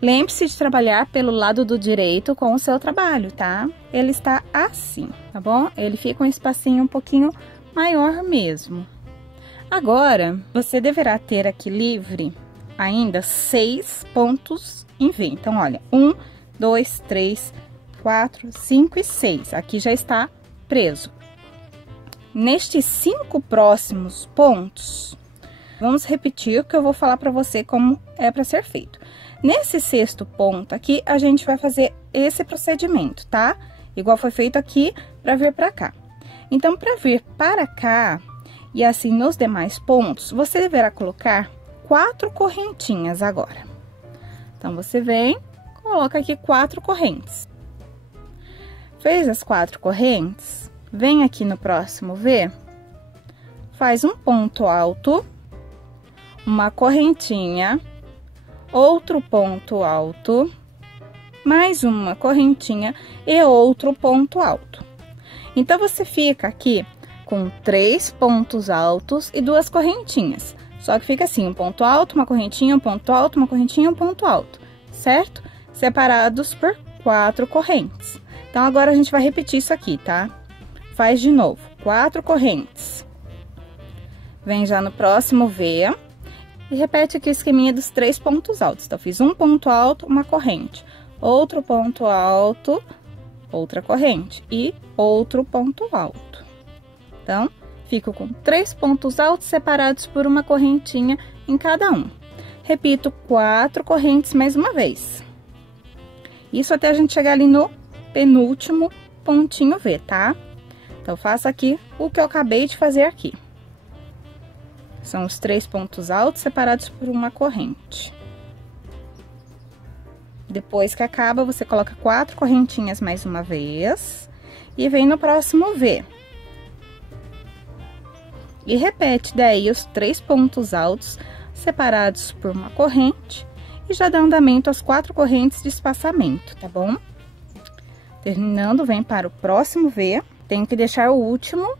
Lembre-se de trabalhar pelo lado do direito com o seu trabalho, tá? Ele está assim, tá bom? Ele fica um espacinho um pouquinho maior mesmo. Agora, você deverá ter aqui livre ainda 6 pontos em V. Então, olha, 1, 2, 3, 4, 5 e 6. Aqui já está preso. Nestes 5 próximos pontos, vamos repetir o que eu vou falar para você como é para ser feito. Nesse 6º ponto aqui, a gente vai fazer esse procedimento, tá? Igual foi feito aqui para vir para cá. Então, para vir para cá e assim nos demais pontos, você deverá colocar 4 correntinhas agora. Então, você vem, coloca aqui 4 correntes. Fez as 4 correntes, vem aqui no próximo V, faz um ponto alto, uma correntinha, outro ponto alto, mais uma correntinha e outro ponto alto. Então, você fica aqui com 3 pontos altos e 2 correntinhas. Só que fica assim, um ponto alto, uma correntinha, um ponto alto, uma correntinha, um ponto alto, certo? Separados por 4 correntes. Então, agora a gente vai repetir isso aqui, tá? Faz de novo, 4 correntes. Vem já no próximo V e repete aqui o esqueminha dos 3 pontos altos. Então, fiz um ponto alto, uma corrente, outro ponto alto, outra corrente e outro ponto alto. Então, fico com 3 pontos altos separados por uma correntinha em cada um. Repito 4 correntes mais uma vez. Isso até a gente chegar ali no penúltimo pontinho V, tá? Então, faço aqui o que eu acabei de fazer aqui. São os 3 pontos altos separados por uma corrente. Depois que acaba, você coloca 4 correntinhas mais uma vez e vem no próximo V. E repete daí os 3 pontos altos separados por uma corrente e já dá andamento às 4 correntes de espaçamento, tá bom? Terminando, vem para o próximo V. Tenho que deixar o último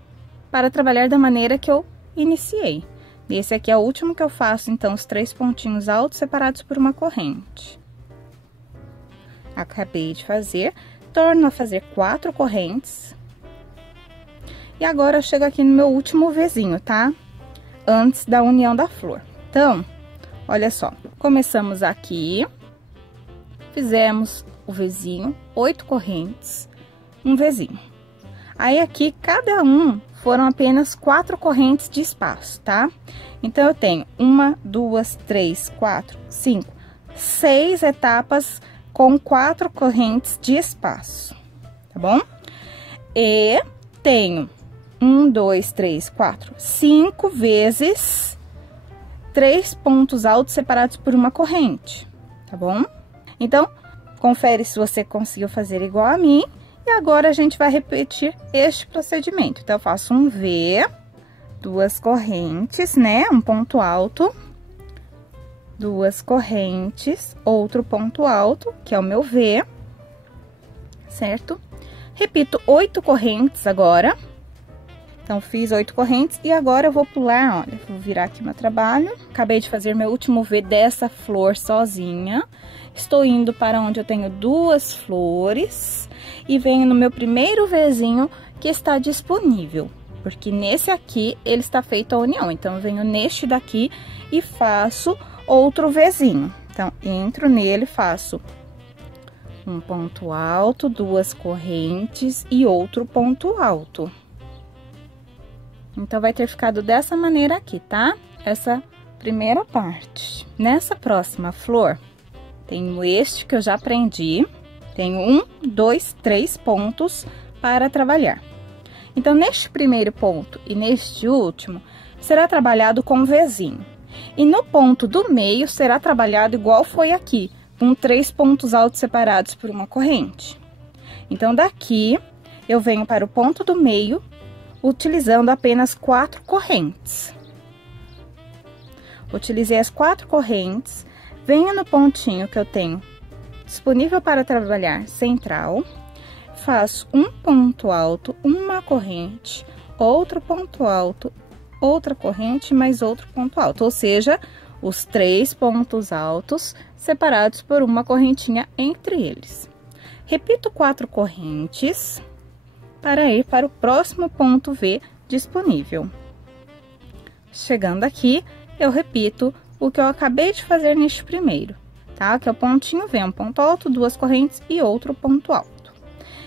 para trabalhar da maneira que eu iniciei. Esse aqui é o último que eu faço, então, os 3 pontinhos altos separados por uma corrente. Acabei de fazer, torno a fazer 4 correntes. E agora, eu chego aqui no meu último Vzinho, tá? Antes da união da flor. Então, olha só, começamos aqui, fizemos o Vzinho, 8 correntes, um Vzinho. Aí, aqui, cada um foram apenas 4 correntes de espaço, tá? Então, eu tenho 1, 2, 3, 4, 5, 6 etapas com 4 correntes de espaço, tá bom? E tenho 1, 2, 3, 4, 5 vezes 3 pontos altos separados por uma corrente, tá bom? Então, confere se você conseguiu fazer igual a mim. E agora, a gente vai repetir este procedimento. Então, eu faço um V, 2 correntes, né? Um ponto alto, 2 correntes, outro ponto alto, que é o meu V, certo? Repito 8 correntes agora. Então, fiz 8 correntes e agora eu vou pular, olha, vou virar aqui meu trabalho. Acabei de fazer meu último V dessa flor sozinha. Estou indo para onde eu tenho 2 flores e venho no meu primeiro Vzinho que está disponível. Porque nesse aqui, ele está feito a união. Então, eu venho neste daqui e faço outro Vzinho. Então, entro nele, faço um ponto alto, 2 correntes e outro ponto alto. Então, vai ter ficado dessa maneira aqui, tá? Essa primeira parte. Nessa próxima flor, tenho este que eu já aprendi. Tenho 1, 2, 3 pontos para trabalhar. Então, neste primeiro ponto e neste último, será trabalhado com Vzinho. E no ponto do meio, será trabalhado igual foi aqui, com 3 pontos altos separados por uma corrente. Então, daqui, eu venho para o ponto do meio, utilizando apenas 4 correntes. Utilizei as 4 correntes, venho no pontinho que eu tenho disponível para trabalhar central, faço um ponto alto, uma corrente, outro ponto alto, outra corrente, mais outro ponto alto, ou seja, os 3 pontos altos separados por uma correntinha entre eles. Repito 4 correntes para ir para o próximo ponto V disponível. Chegando aqui, eu repito o que eu acabei de fazer neste primeiro, tá? Que é o pontinho V, um ponto alto, 2 correntes e outro ponto alto.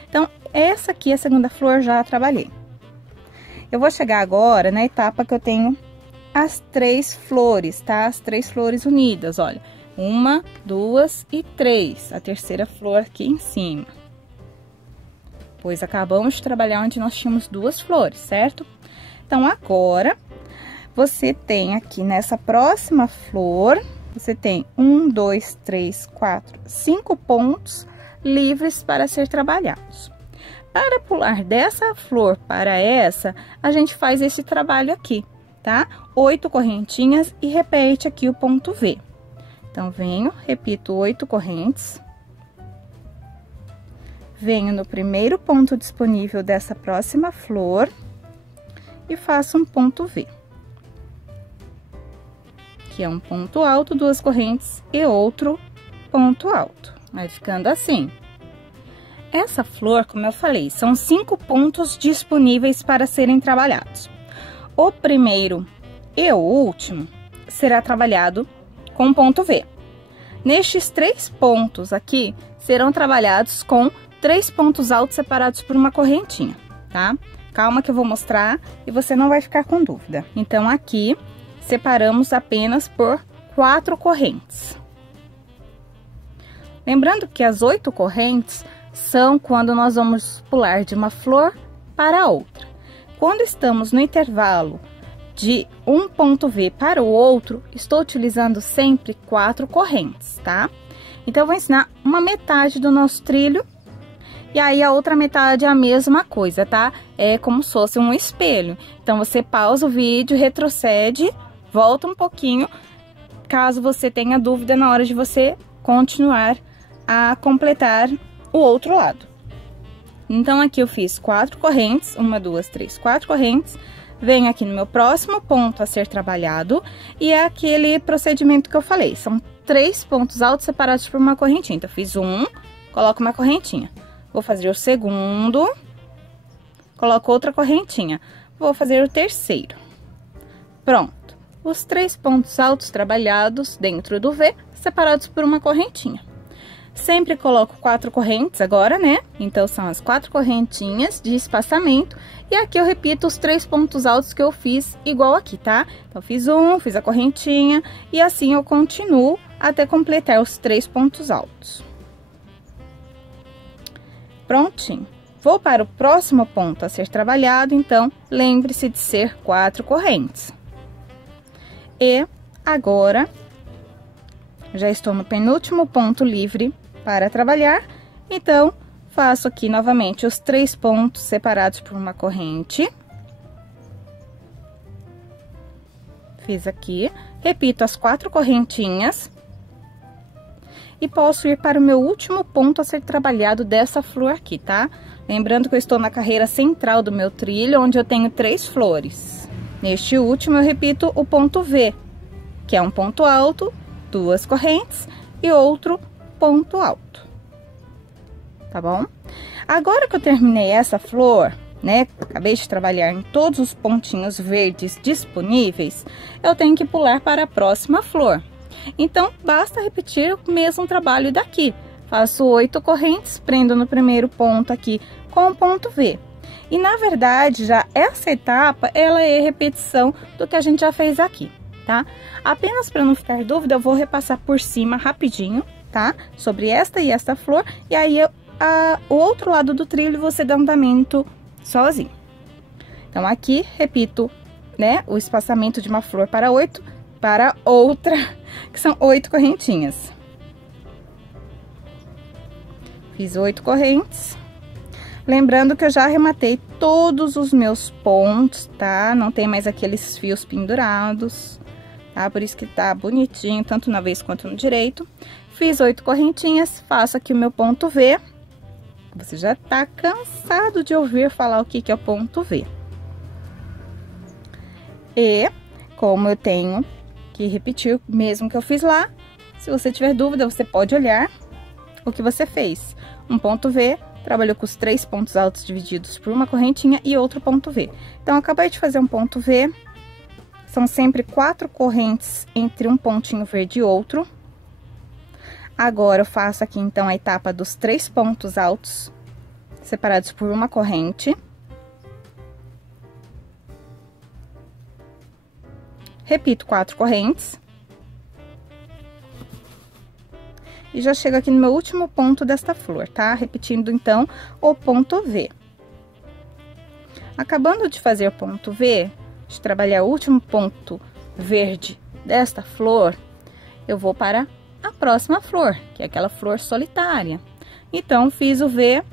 Então, essa aqui é a segunda flor, já trabalhei. Eu vou chegar agora na etapa que eu tenho as 3 flores, tá? As 3 flores unidas, olha. 1, 2 e 3, a terceira flor aqui em cima. Pois acabamos de trabalhar onde nós tínhamos 2 flores, certo? Então, agora, você tem aqui nessa próxima flor, você tem 1, 2, 3, 4, 5 pontos livres para ser trabalhados. Para pular dessa flor para essa, a gente faz esse trabalho aqui, tá? 8 correntinhas e repete aqui o ponto V. Então, venho, repito 8 correntes. Venho no primeiro ponto disponível dessa próxima flor e faço um ponto V. Que é um ponto alto, 2 correntes e outro ponto alto. Vai ficando assim. Essa flor, como eu falei, são 5 pontos disponíveis para serem trabalhados. O primeiro e o último será trabalhado com ponto V. Nestes 3 pontos aqui, serão trabalhados com 3 pontos altos separados por uma correntinha, tá? Calma que eu vou mostrar e você não vai ficar com dúvida. Então, aqui, separamos apenas por 4 correntes. Lembrando que as 8 correntes são quando nós vamos pular de uma flor para outra. Quando estamos no intervalo de um ponto V para o outro, estou utilizando sempre 4 correntes, tá? Então, eu vou ensinar uma metade do nosso trilho. E aí, a outra metade é a mesma coisa, tá? É como se fosse um espelho. Então, você pausa o vídeo, retrocede, volta um pouquinho, caso você tenha dúvida na hora de você continuar a completar o outro lado. Então, aqui eu fiz 4 correntes, 1, 2, 3, 4 correntes. Venho aqui no meu próximo ponto a ser trabalhado e é aquele procedimento que eu falei. São 3 pontos altos separados por uma correntinha. Então, eu fiz um, coloco uma correntinha. Vou fazer o segundo, coloco outra correntinha. Vou fazer o terceiro. Pronto. Os 3 pontos altos trabalhados dentro do V, separados por uma correntinha. Sempre coloco 4 correntes agora, né? Então, são as 4 correntinhas de espaçamento. E aqui eu repito os 3 pontos altos que eu fiz igual aqui, tá? Então, fiz um, fiz a correntinha e assim eu continuo até completar os 3 pontos altos. Prontinho. Vou para o próximo ponto a ser trabalhado, então, lembre-se de ser 4 correntes. E agora, já estou no penúltimo ponto livre para trabalhar, então, faço aqui novamente os 3 pontos separados por uma corrente. Fiz aqui, repito as 4 correntinhas. E posso ir para o meu último ponto a ser trabalhado dessa flor aqui, tá? Lembrando que eu estou na carreira central do meu trilho, onde eu tenho 3 flores. Neste último, eu repito o ponto V, que é um ponto alto, 2 correntes e outro ponto alto. Tá bom? Agora que eu terminei essa flor, né, acabei de trabalhar em todos os pontinhos verdes disponíveis, eu tenho que pular para a próxima flor. Então, basta repetir o mesmo trabalho daqui. Faço 8 correntes, prendo no primeiro ponto aqui com o ponto V. E, na verdade, já essa etapa, ela é repetição do que a gente já fez aqui, tá? Apenas para não ficar dúvida, eu vou repassar por cima rapidinho, tá? Sobre esta e esta flor, e aí o outro lado do trilho você dá andamento sozinho. Então, aqui, repito, né, o espaçamento de uma flor para 8, para outra, que são 8 correntinhas. Fiz 8 correntes. Lembrando que eu já arrematei todos os meus pontos, tá? Não tem mais aqueles fios pendurados, tá? Por isso que tá bonitinho, tanto na vez quanto no direito. Fiz 8 correntinhas, faço aqui o meu ponto V. Você já tá cansado de ouvir falar o que é o ponto V. E, como eu tenho que repetir o mesmo que eu fiz lá, se você tiver dúvida, você pode olhar o que você fez. Um ponto V, trabalhou com os 3 pontos altos divididos por uma correntinha e outro ponto V. Então, eu acabei de fazer um ponto V, são sempre 4 correntes entre um pontinho verde e outro. Agora, eu faço aqui, então, a etapa dos 3 pontos altos, separados por uma corrente. Repito 4 correntes. E já chego aqui no meu último ponto desta flor, tá? Repetindo, então, o ponto V. Acabando de fazer o ponto V, de trabalhar o último ponto verde desta flor, eu vou para a próxima flor, que é aquela flor solitária. Então, fiz o V,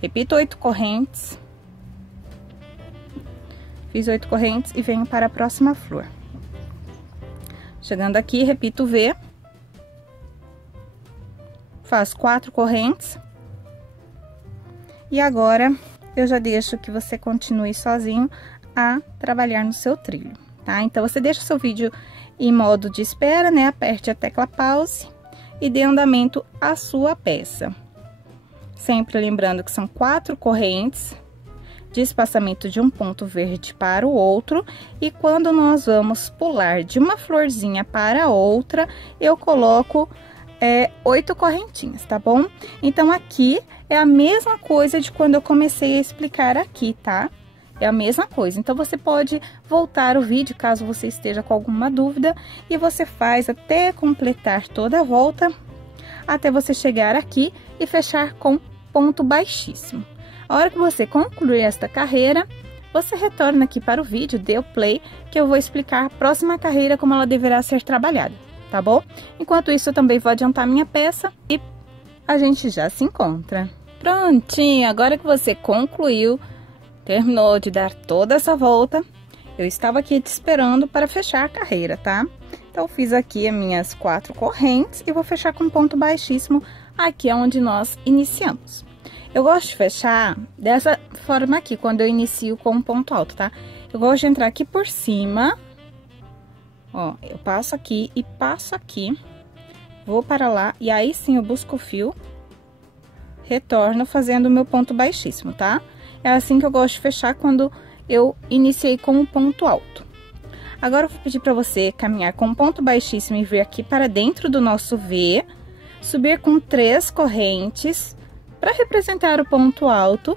repito 8 correntes. Fiz 8 correntes e venho para a próxima flor. Chegando aqui, repito o V. Faço 4 correntes. E agora, eu já deixo que você continue sozinho a trabalhar no seu trilho, tá? Então, você deixa o seu vídeo em modo de espera, né? Aperte a tecla pause e dê andamento à sua peça. Sempre lembrando que são 4 correntes de espaçamento de um ponto verde para o outro. E quando nós vamos pular de uma florzinha para outra, eu coloco 8 correntinhas, tá bom? Então, aqui é a mesma coisa de quando eu comecei a explicar aqui, tá? É a mesma coisa. Então, você pode voltar o vídeo, caso você esteja com alguma dúvida, e você faz até completar toda a volta, até você chegar aqui e fechar com ponto baixíssimo. A hora que você concluir esta carreira, você retorna aqui para o vídeo, dê o play, que eu vou explicar a próxima carreira, como ela deverá ser trabalhada, tá bom? Enquanto isso, eu também vou adiantar minha peça e a gente já se encontra. Prontinho, agora que você concluiu, terminou de dar toda essa volta, eu estava aqui te esperando para fechar a carreira, tá? Então, fiz aqui as minhas 4 correntes e vou fechar com ponto baixíssimo, aqui é onde nós iniciamos. Eu gosto de fechar dessa forma aqui, quando eu inicio com um ponto alto, tá? Eu gosto de entrar aqui por cima, ó, eu passo aqui e passo aqui, vou para lá, e aí sim eu busco o fio, retorno fazendo o meu ponto baixíssimo, tá? É assim que eu gosto de fechar quando eu iniciei com um ponto alto. Agora, eu vou pedir para você caminhar com um ponto baixíssimo e vir aqui para dentro do nosso V, subir com 3 correntes. Para representar o ponto alto,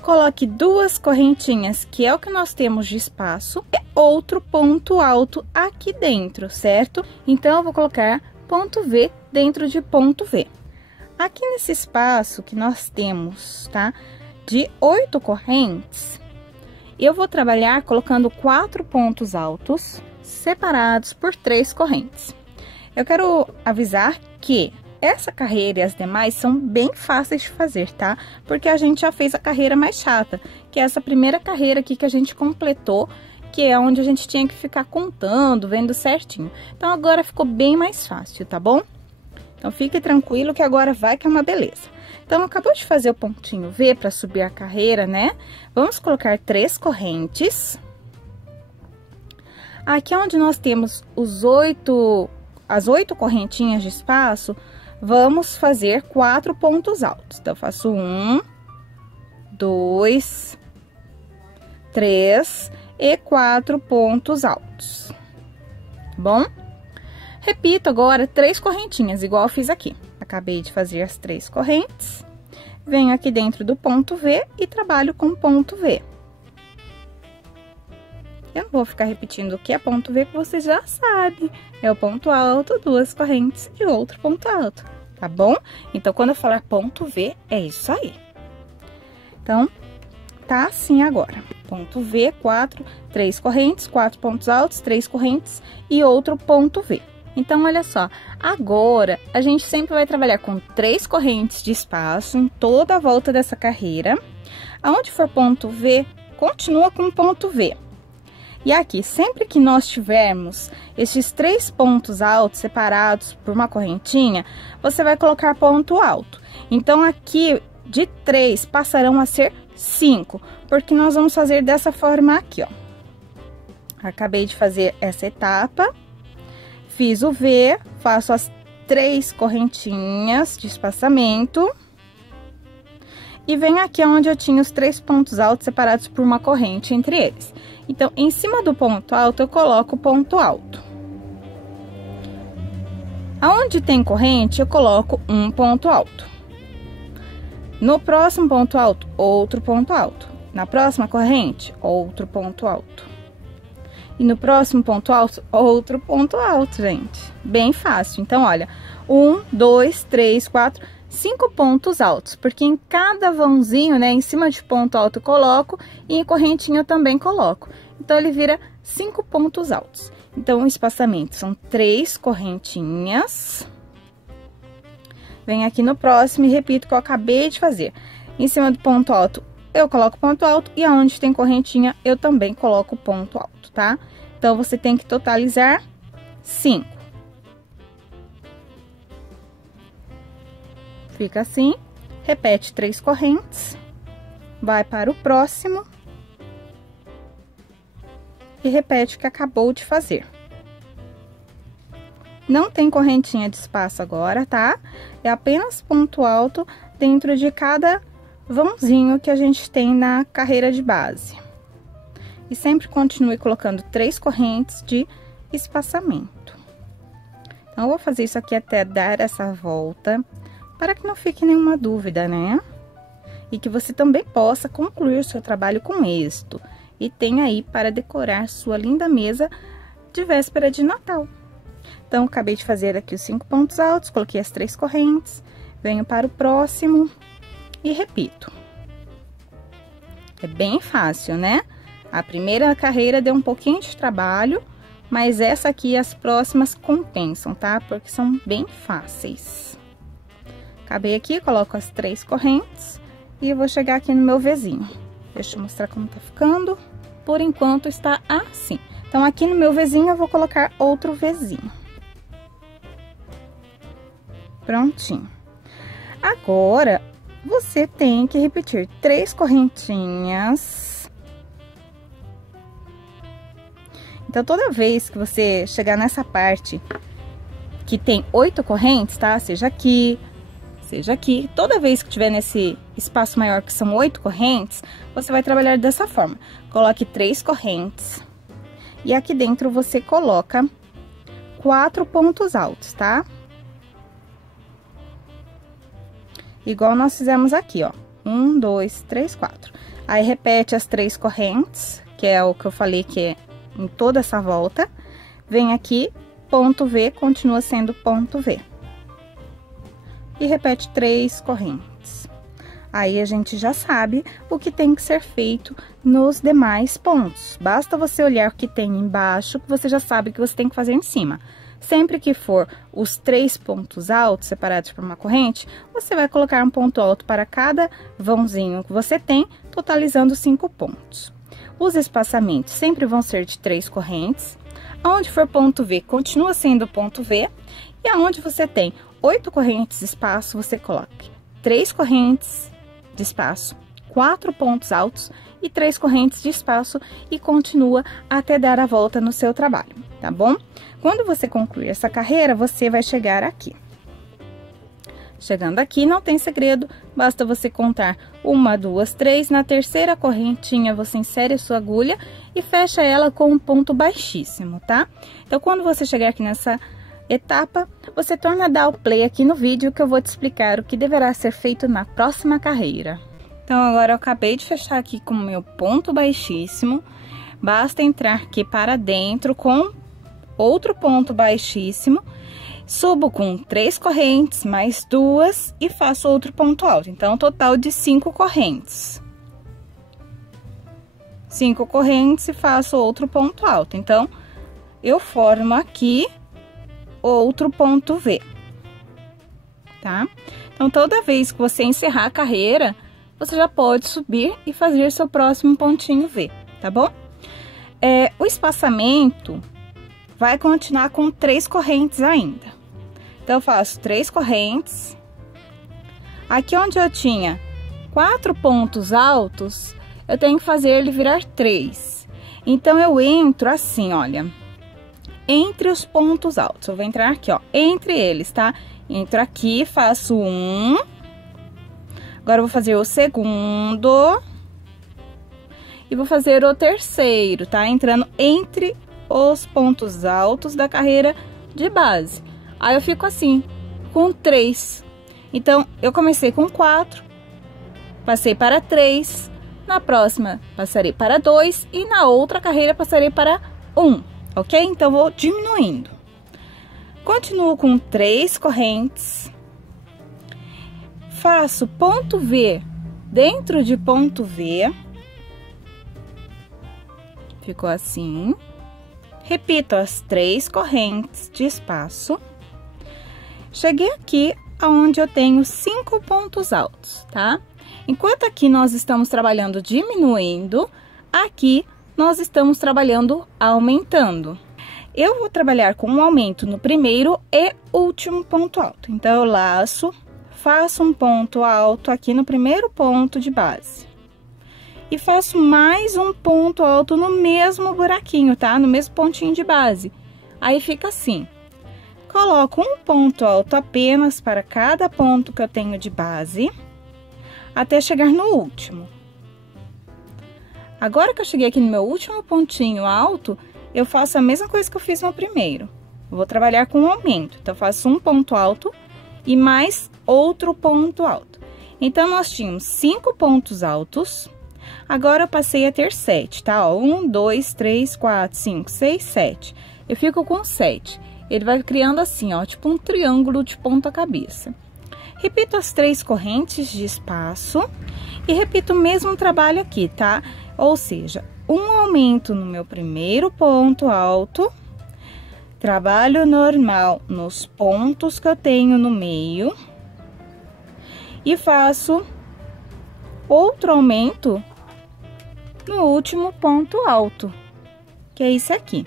coloque 2 correntinhas, que é o que nós temos de espaço, e outro ponto alto aqui dentro, certo? Então, eu vou colocar ponto V dentro de ponto V. Aqui nesse espaço que nós temos, tá? de 8 correntes, eu vou trabalhar colocando 4 pontos altos separados por 3 correntes. Eu quero avisar que essa carreira e as demais são bem fáceis de fazer, tá? Porque a gente já fez a carreira mais chata, que é essa primeira carreira aqui que a gente completou, que é onde a gente tinha que ficar contando, vendo certinho. Então, agora ficou bem mais fácil, tá bom? Então, fique tranquilo que agora vai que é uma beleza. Então, acabou de fazer o pontinho V para subir a carreira, né? Vamos colocar 3 correntes. Aqui onde nós temos as 8 correntinhas de espaço, vamos fazer 4 pontos altos. Então, eu faço 1, 2, 3 e 4 pontos altos, bom? Repito agora 3 correntinhas, igual eu fiz aqui. Acabei de fazer as 3 correntes, venho aqui dentro do ponto V e trabalho com ponto V. Eu não vou ficar repetindo o que é ponto V, porque você já sabe. É o ponto alto, 2 correntes e outro ponto alto, tá bom? Então, quando eu falar ponto V, é isso aí. Então, tá assim agora. Ponto V, 3 correntes, 4 pontos altos, 3 correntes e outro ponto V. Então, olha só, agora a gente sempre vai trabalhar com 3 correntes de espaço em toda a volta dessa carreira. Aonde for ponto V, continua com ponto V. E aqui, sempre que nós tivermos estes 3 pontos altos separados por uma correntinha, você vai colocar ponto alto. Então, aqui, de 3, passarão a ser 5, porque nós vamos fazer dessa forma aqui, ó. Acabei de fazer essa etapa, fiz o V, faço as 3 correntinhas de espaçamento. E venho aqui onde eu tinha os 3 pontos altos separados por uma corrente entre eles. Então, em cima do ponto alto, eu coloco o ponto alto. Aonde tem corrente, eu coloco um ponto alto. No próximo ponto alto, outro ponto alto. Na próxima corrente, outro ponto alto. E no próximo ponto alto, outro ponto alto, gente. Bem fácil. Então, olha, 1, 2, 3, 4, 5 pontos altos. Porque em cada vãozinho, né, em cima de ponto alto eu coloco e em correntinha eu também coloco. Então, ele vira 5 pontos altos. Então, o espaçamento são 3 correntinhas. Venho aqui no próximo e repito o que eu acabei de fazer. Em cima do ponto alto, eu coloco ponto alto e aonde tem correntinha, eu também coloco ponto alto, tá? Então, você tem que totalizar 5. Fica assim, repete 3 correntes, vai para o próximo e repete o que acabou de fazer. Não tem correntinha de espaço agora, tá? É apenas ponto alto dentro de cada vãozinho que a gente tem na carreira de base. E sempre continue colocando 3 correntes de espaçamento. Então, eu vou fazer isso aqui até dar essa volta, para que não fique nenhuma dúvida, né? E que você também possa concluir o seu trabalho com êxito. E tenha aí para decorar sua linda mesa de véspera de Natal. Então, acabei de fazer aqui os 5 pontos altos, coloquei as 3 correntes, venho para o próximo e repito. É bem fácil, né? A primeira carreira deu um pouquinho de trabalho, mas essa aqui e as próximas compensam, tá? Porque são bem fáceis. Acabei aqui, coloco as 3 correntes e vou chegar aqui no meu Vzinho. Deixa eu mostrar como tá ficando. Por enquanto, está assim. Então, aqui no meu Vzinho, eu vou colocar outro Vzinho. Prontinho. Agora, você tem que repetir 3 correntinhas. Então, toda vez que você chegar nessa parte que tem 8 correntes, tá? Seja aqui, toda vez que tiver nesse espaço maior que são 8 correntes, você vai trabalhar dessa forma. Coloque 3 correntes e aqui dentro você coloca 4 pontos altos, tá? Igual nós fizemos aqui, ó. 1, 2, 3, 4. Aí, repete as 3 correntes, que é o que eu falei que é em toda essa volta. Vem aqui, ponto V, continua sendo ponto V. E repete 3 correntes. Aí a gente já sabe o que tem que ser feito nos demais pontos. Basta você olhar o que tem embaixo, que você já sabe o que você tem que fazer em cima. Sempre que for os 3 pontos altos separados por uma corrente, você vai colocar um ponto alto para cada vãozinho que você tem, totalizando 5 pontos. Os espaçamentos sempre vão ser de 3 correntes. Onde for ponto V, continua sendo ponto V. E aonde você tem 8 correntes de espaço, você coloque 3 correntes de espaço, 4 pontos altos e 3 correntes de espaço e continua até dar a volta no seu trabalho, tá bom? Quando você concluir essa carreira, você vai chegar aqui. Chegando aqui, não tem segredo, basta você contar 1, 2, 3, na terceira correntinha você insere a sua agulha e fecha ela com um ponto baixíssimo, tá? Então, quando você chegar aqui nessa etapa, você torna a dar o play aqui no vídeo que eu vou te explicar o que deverá ser feito na próxima carreira. Então, agora eu acabei de fechar aqui com o meu ponto baixíssimo, basta entrar aqui para dentro com outro ponto baixíssimo, subo com 3 correntes, mais 2 e faço outro ponto alto. Então, total de 5 correntes. 5 correntes e faço outro ponto alto. Então, eu formo aqui outro ponto V, tá? Então, toda vez que você encerrar a carreira, você já pode subir e fazer seu próximo pontinho V, tá bom? O espaçamento vai continuar com 3 correntes ainda. Então, eu faço 3 correntes. Aqui onde eu tinha 4 pontos altos, eu tenho que fazer ele virar 3. Então, eu entro assim, olha, entre os pontos altos. Eu vou entrar aqui, ó, entre eles, tá? Entro aqui, faço 1. Agora, eu vou fazer o segundo. E vou fazer o terceiro, tá? Entrando entre os pontos altos da carreira de base. Aí, eu fico assim, com 3. Então, eu comecei com 4, passei para 3, na próxima passarei para 2 e na outra carreira passarei para 1, ok? Então, vou diminuindo. Continuo com 3 correntes, faço ponto V dentro de ponto V, ficou assim. Repito as 3 correntes de espaço. Cheguei aqui aonde eu tenho 5 pontos altos, tá? Enquanto aqui nós estamos trabalhando diminuindo, aqui nós estamos trabalhando aumentando. Eu vou trabalhar com um aumento no primeiro e último ponto alto. Então, eu laço, faço um ponto alto aqui no primeiro ponto de base. E faço mais um ponto alto no mesmo buraquinho, tá? No mesmo pontinho de base. Aí, fica assim. Coloco um ponto alto apenas para cada ponto que eu tenho de base, até chegar no último. Agora que eu cheguei aqui no meu último pontinho alto, eu faço a mesma coisa que eu fiz no primeiro. Eu vou trabalhar com um aumento. Então, eu faço um ponto alto e mais outro ponto alto. Então, nós tínhamos 5 pontos altos. Agora, eu passei a ter 7, tá? Ó, 1, 2, 3, 4, 5, 6, 7. Eu fico com 7. Ele vai criando assim, ó, tipo um triângulo de ponta cabeça. Repito as 3 correntes de espaço e repito o mesmo trabalho aqui, tá? Ou seja, um aumento no meu primeiro ponto alto, trabalho normal nos pontos que eu tenho no meio e faço outro aumento no último ponto alto, que é esse aqui.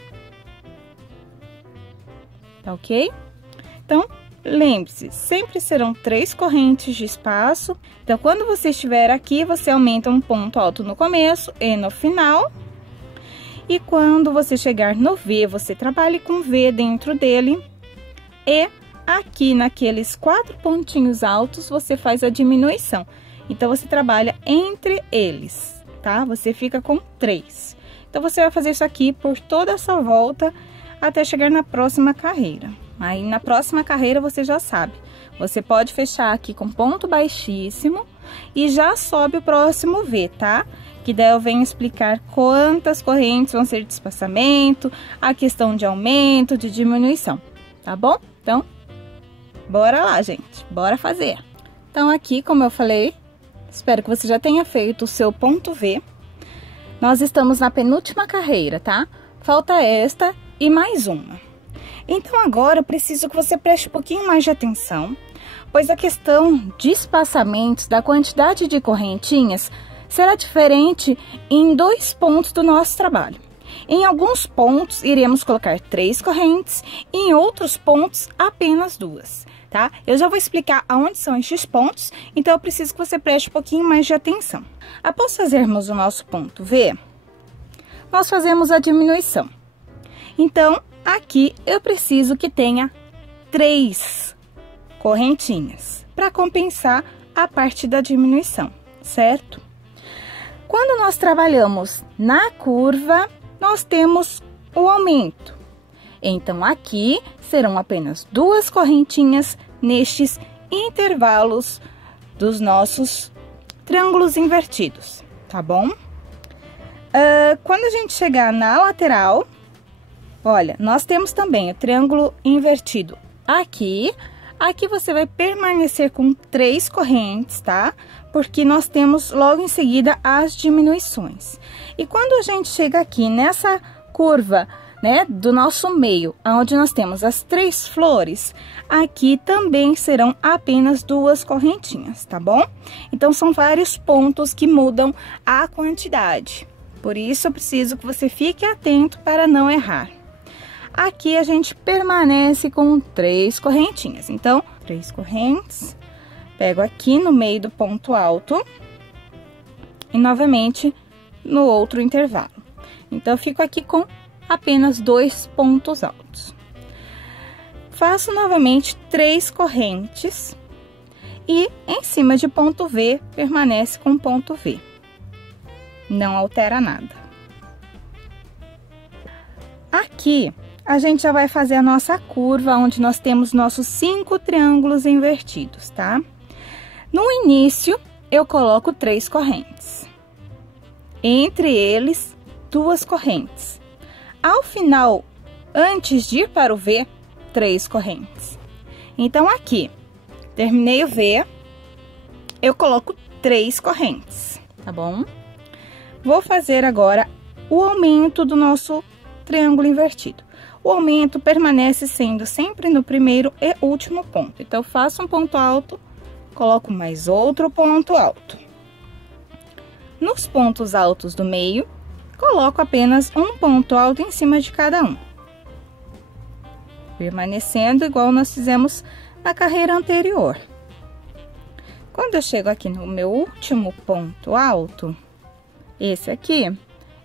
Tá ok? Então, lembre-se, sempre serão 3 correntes de espaço. Então, quando você estiver aqui, você aumenta um ponto alto no começo e no final. E quando você chegar no V, você trabalha com V dentro dele. E aqui naqueles 4 pontinhos altos, você faz a diminuição. Então, você trabalha entre eles, tá? Você fica com 3. Então, você vai fazer isso aqui por toda essa volta até chegar na próxima carreira. Aí, na próxima carreira, você já sabe. Você pode fechar aqui com ponto baixíssimo e já sobe o próximo V, tá? Que daí eu venho explicar quantas correntes vão ser de espaçamento, a questão de aumento, de diminuição, tá bom? Então, bora lá, gente. Bora fazer. Então, aqui, como eu falei, Espero que você já tenha feito o seu ponto V. Nós estamos na penúltima carreira, tá? Falta esta e mais uma. Então, agora eu preciso que você preste um pouquinho mais de atenção, pois a questão de espaçamentos da quantidade de correntinhas será diferente em 2 pontos do nosso trabalho. Em alguns pontos, iremos colocar 3 correntes, e em outros pontos, apenas 2, tá? Eu já vou explicar aonde são estes pontos, então eu preciso que você preste um pouquinho mais de atenção. Após fazermos o nosso ponto V, nós fazemos a diminuição. Então, aqui eu preciso que tenha 3 correntinhas para compensar a parte da diminuição, certo? Quando nós trabalhamos na curva, nós temos o aumento. Então, aqui serão apenas 2 correntinhas nestes intervalos dos nossos triângulos invertidos, tá bom? Quando a gente chegar na lateral, olha, nós temos também o triângulo invertido aqui. Aqui você vai permanecer com 3 correntes, tá? Porque nós temos logo em seguida as diminuições. E quando a gente chega aqui nessa curva, né, do nosso meio, onde nós temos as 3 flores, aqui também serão apenas 2 correntinhas, tá bom? Então, são vários pontos que mudam a quantidade. Por isso, eu preciso que você fique atento para não errar. Aqui a gente permanece com 3 correntinhas. Então, 3 correntes, pego aqui no meio do ponto alto e novamente no outro intervalo. Então, eu fico aqui com apenas 2 pontos altos. Faço novamente 3 correntes e em cima de ponto V, permanece com ponto V. Não altera nada. Aqui, a gente já vai fazer a nossa curva, onde nós temos nossos 5 triângulos invertidos, tá? No início, eu coloco 3 correntes. Entre eles, 2 correntes. Ao final, antes de ir para o V, 3 correntes. Então, aqui, terminei o V, eu coloco 3 correntes, tá bom? Vou fazer agora o aumento do nosso triângulo invertido. O aumento permanece sendo sempre no primeiro e último ponto. Então, faço um ponto alto, coloco mais outro ponto alto. Nos pontos altos do meio, coloco apenas um ponto alto em cima de cada um. Permanecendo igual nós fizemos na carreira anterior. Quando eu chego aqui no meu último ponto alto, esse aqui,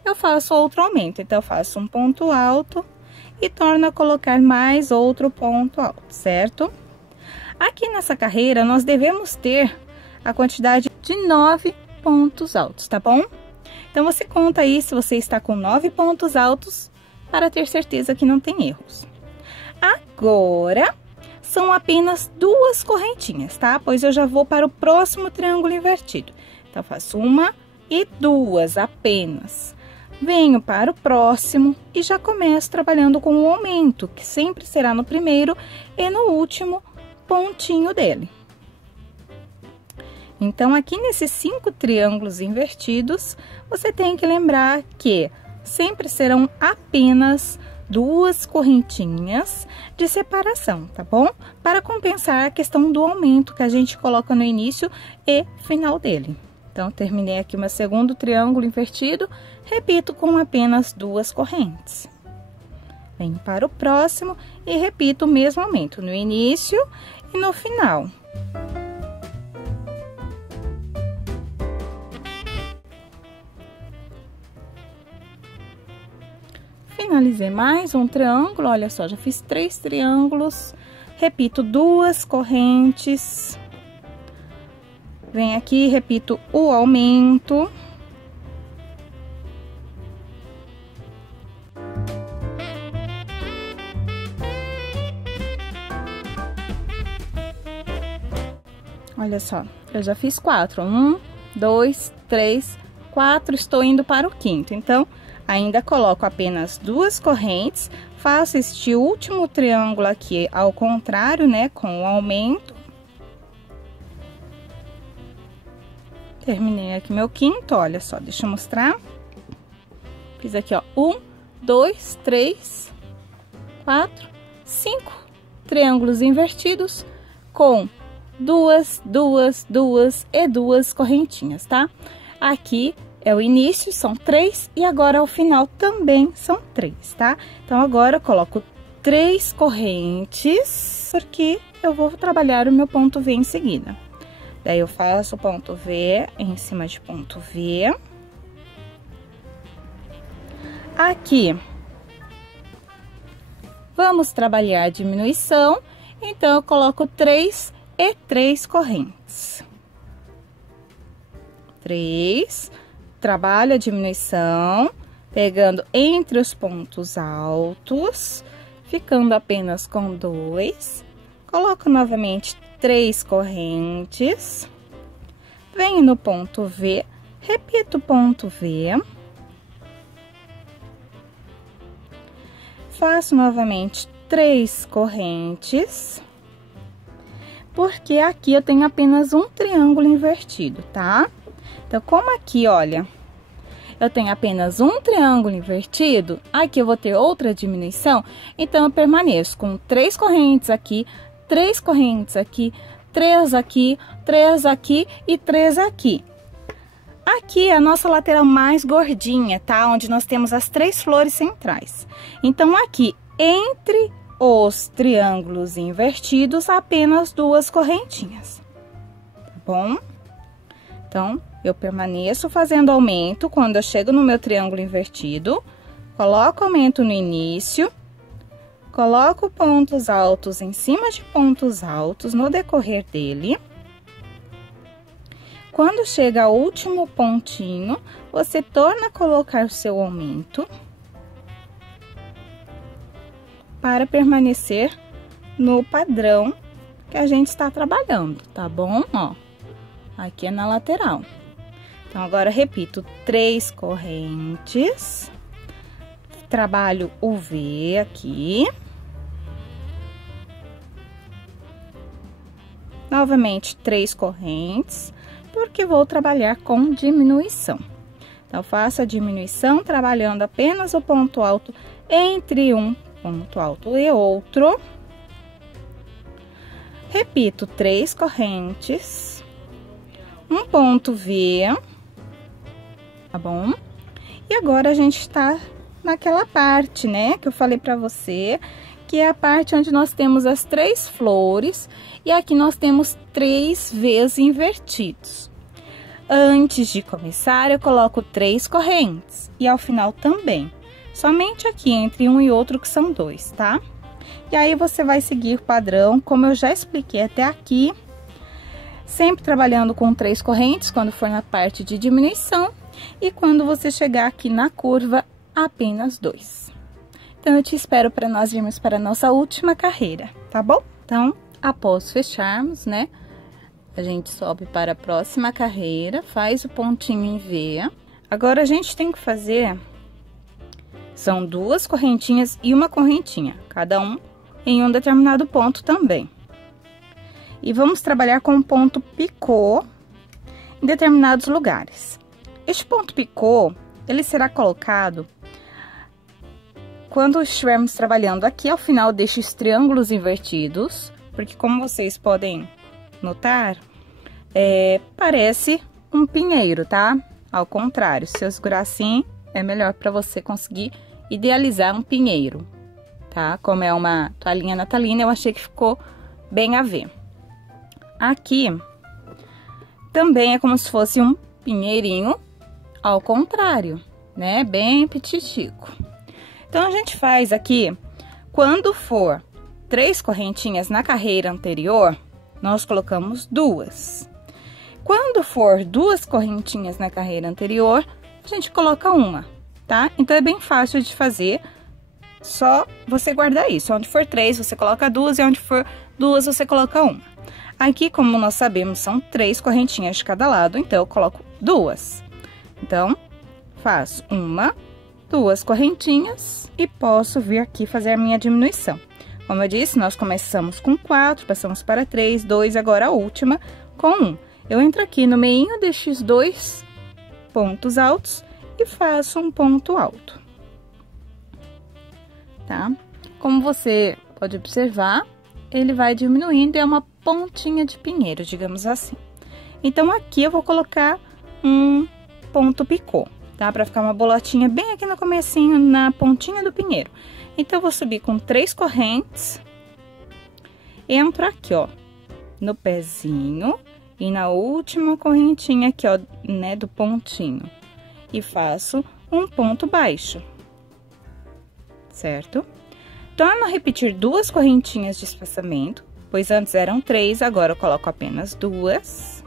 eu faço outro aumento. Então, eu faço um ponto alto e torno a colocar mais outro ponto alto, certo? Aqui nessa carreira, nós devemos ter a quantidade de 9 pontos altos, tá bom? Então, você conta aí se você está com 9 pontos altos para ter certeza que não tem erros. Agora, são apenas 2 correntinhas, tá? Pois eu já vou para o próximo triângulo invertido. Então, eu faço 1 e 2 apenas. Venho para o próximo e já começo trabalhando com o aumento, que sempre será no primeiro e no último pontinho dele. Então, aqui nesses 5 triângulos invertidos, você tem que lembrar que sempre serão apenas 2 correntinhas de separação, tá bom? Para compensar a questão do aumento que a gente coloca no início e final dele. Então, terminei aqui o meu segundo triângulo invertido, repito com apenas 2 correntes. Venho para o próximo e repito o mesmo aumento no início e no final. Finalizei mais um triângulo, olha só, já fiz 3 triângulos, repito 2 correntes. Venho aqui, repito o aumento. Olha só, eu já fiz 4. 1, 2, 3, 4, estou indo para o quinto. Então, ainda coloco apenas 2 correntes, faço este último triângulo aqui ao contrário, né, com o aumento. Terminei aqui meu quinto, olha só, deixa eu mostrar. Fiz aqui, ó, 1, 2, 3, 4, 5 triângulos invertidos com duas e duas correntinhas, tá? Aqui é o início, são 3, e agora ao final também são 3, tá? Então, agora eu coloco 3 correntes, porque eu vou trabalhar o meu ponto V em seguida. Daí, eu faço o ponto V em cima de ponto V. Aqui, vamos trabalhar a diminuição, então, eu coloco 3 e 3 correntes. 3, trabalho a diminuição, pegando entre os pontos altos, ficando apenas com 2. Coloco novamente 3 correntes, venho no ponto V, repito o ponto V, faço novamente 3 correntes, porque aqui eu tenho apenas um triângulo invertido, tá? Então, como aqui, olha, eu tenho apenas um triângulo invertido, aqui eu vou ter outra diminuição, então eu permaneço com 3 correntes aqui, 3 correntes aqui, 3 aqui, 3 aqui e 3 aqui. Aqui é a nossa lateral mais gordinha, tá? Onde nós temos as 3 flores centrais. Então, aqui, entre os triângulos invertidos, apenas 2 correntinhas, tá bom? Então, eu permaneço fazendo aumento quando eu chego no meu triângulo invertido, coloco aumento no início, coloco pontos altos em cima de pontos altos no decorrer dele. Quando chega ao último pontinho, você torna a colocar o seu aumento para permanecer no padrão que a gente está trabalhando, tá bom? Ó, aqui é na lateral. Então, agora repito 3 correntes, trabalho o V aqui. Novamente 3 correntes, porque vou trabalhar com diminuição. Então, faço a diminuição trabalhando apenas o ponto alto entre um ponto alto e outro. Repito 3 correntes, um ponto V, tá bom? E agora a gente tá naquela parte, né, que eu falei pra você, que é a parte onde nós temos as 3 flores, e aqui nós temos 3 V's invertidos. Antes de começar, eu coloco 3 correntes, e ao final também. Somente aqui, entre um e outro, que são 2, tá? E aí, você vai seguir o padrão, como eu já expliquei até aqui, sempre trabalhando com 3 correntes, quando for na parte de diminuição, e quando você chegar aqui na curva, apenas 2. Então, eu te espero para nós irmos para a nossa última carreira, tá bom? Então, após fecharmos, né, a gente sobe para a próxima carreira, faz o pontinho em V. Agora, a gente tem que fazer, são 2 correntinhas e uma correntinha, cada um em um determinado ponto também. E vamos trabalhar com ponto picô em determinados lugares. Este ponto picô, ele será colocado quando estivermos trabalhando aqui ao final destes triângulos invertidos, porque como vocês podem notar, parece um pinheiro, tá? Ao contrário, se eu segurar assim, é melhor para você conseguir idealizar um pinheiro, tá? Como é uma toalhinha natalina, eu achei que ficou bem a ver. Aqui, também é como se fosse um pinheirinho ao contrário, né? Bem petitico. Então, a gente faz aqui, quando for 3 correntinhas na carreira anterior, nós colocamos 2. Quando for 2 correntinhas na carreira anterior, a gente coloca uma, tá? Então, é bem fácil de fazer, só você guardar isso. Onde for 3, você coloca 2, e onde for 2, você coloca uma. Aqui, como nós sabemos, são 3 correntinhas de cada lado, então, eu coloco 2. Então, faço 1, 2 correntinhas e posso vir aqui fazer a minha diminuição. Como eu disse, nós começamos com 4, passamos para 3, 2, agora a última com 1. eu entro aqui no meinho destes dois pontos altos e faço um ponto alto, tá? Como você pode observar, ele vai diminuindo e é uma pontinha de pinheiro, digamos assim. Então, aqui eu vou colocar um ponto picô, tá? Pra ficar uma bolotinha bem aqui no comecinho, na pontinha do pinheiro. Então, eu vou subir com 3 correntes, entro aqui, ó, no pezinho e na última correntinha aqui, ó, né, do pontinho. E faço um ponto baixo, certo? Torno a repetir 2 correntinhas de espaçamento, pois antes eram 3, agora eu coloco apenas 2.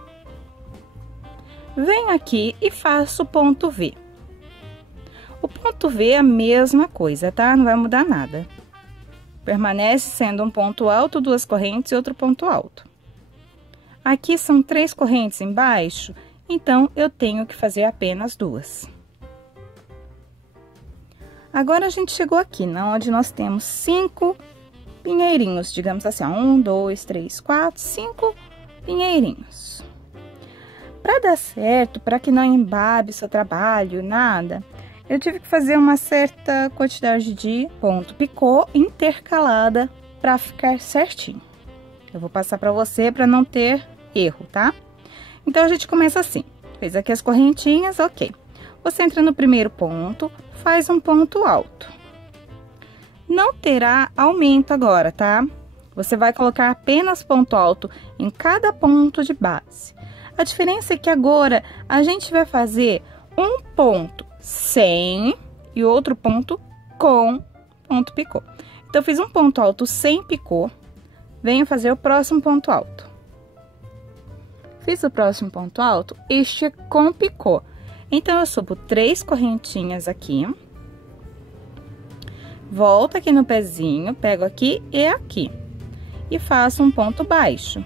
Venho aqui e faço o ponto V. O ponto V é a mesma coisa, tá? Não vai mudar nada. Permanece sendo um ponto alto, 2 correntes e outro ponto alto. Aqui são 3 correntes embaixo, então eu tenho que fazer apenas 2. Agora, a gente chegou aqui, onde nós temos 5 pinheirinhos, digamos assim, ó, 1, 2, 3, 4, 5 pinheirinhos. Para dar certo, para que não embabe seu trabalho, nada, eu tive que fazer uma certa quantidade de ponto picô intercalada para ficar certinho. Eu vou passar para você para não ter erro, tá? Então, a gente começa assim, fez aqui as correntinhas, ok. Você entra no primeiro ponto, faz um ponto alto. Não terá aumento agora, tá? Você vai colocar apenas ponto alto em cada ponto de base. A diferença é que agora a gente vai fazer um ponto sem e outro ponto com ponto picô. Então, eu fiz um ponto alto sem picô, venho fazer o próximo ponto alto. Fiz o próximo ponto alto, este é com picô. Então, eu subo 3 correntinhas aqui, volto aqui no pezinho, pego aqui e aqui, e faço um ponto baixo.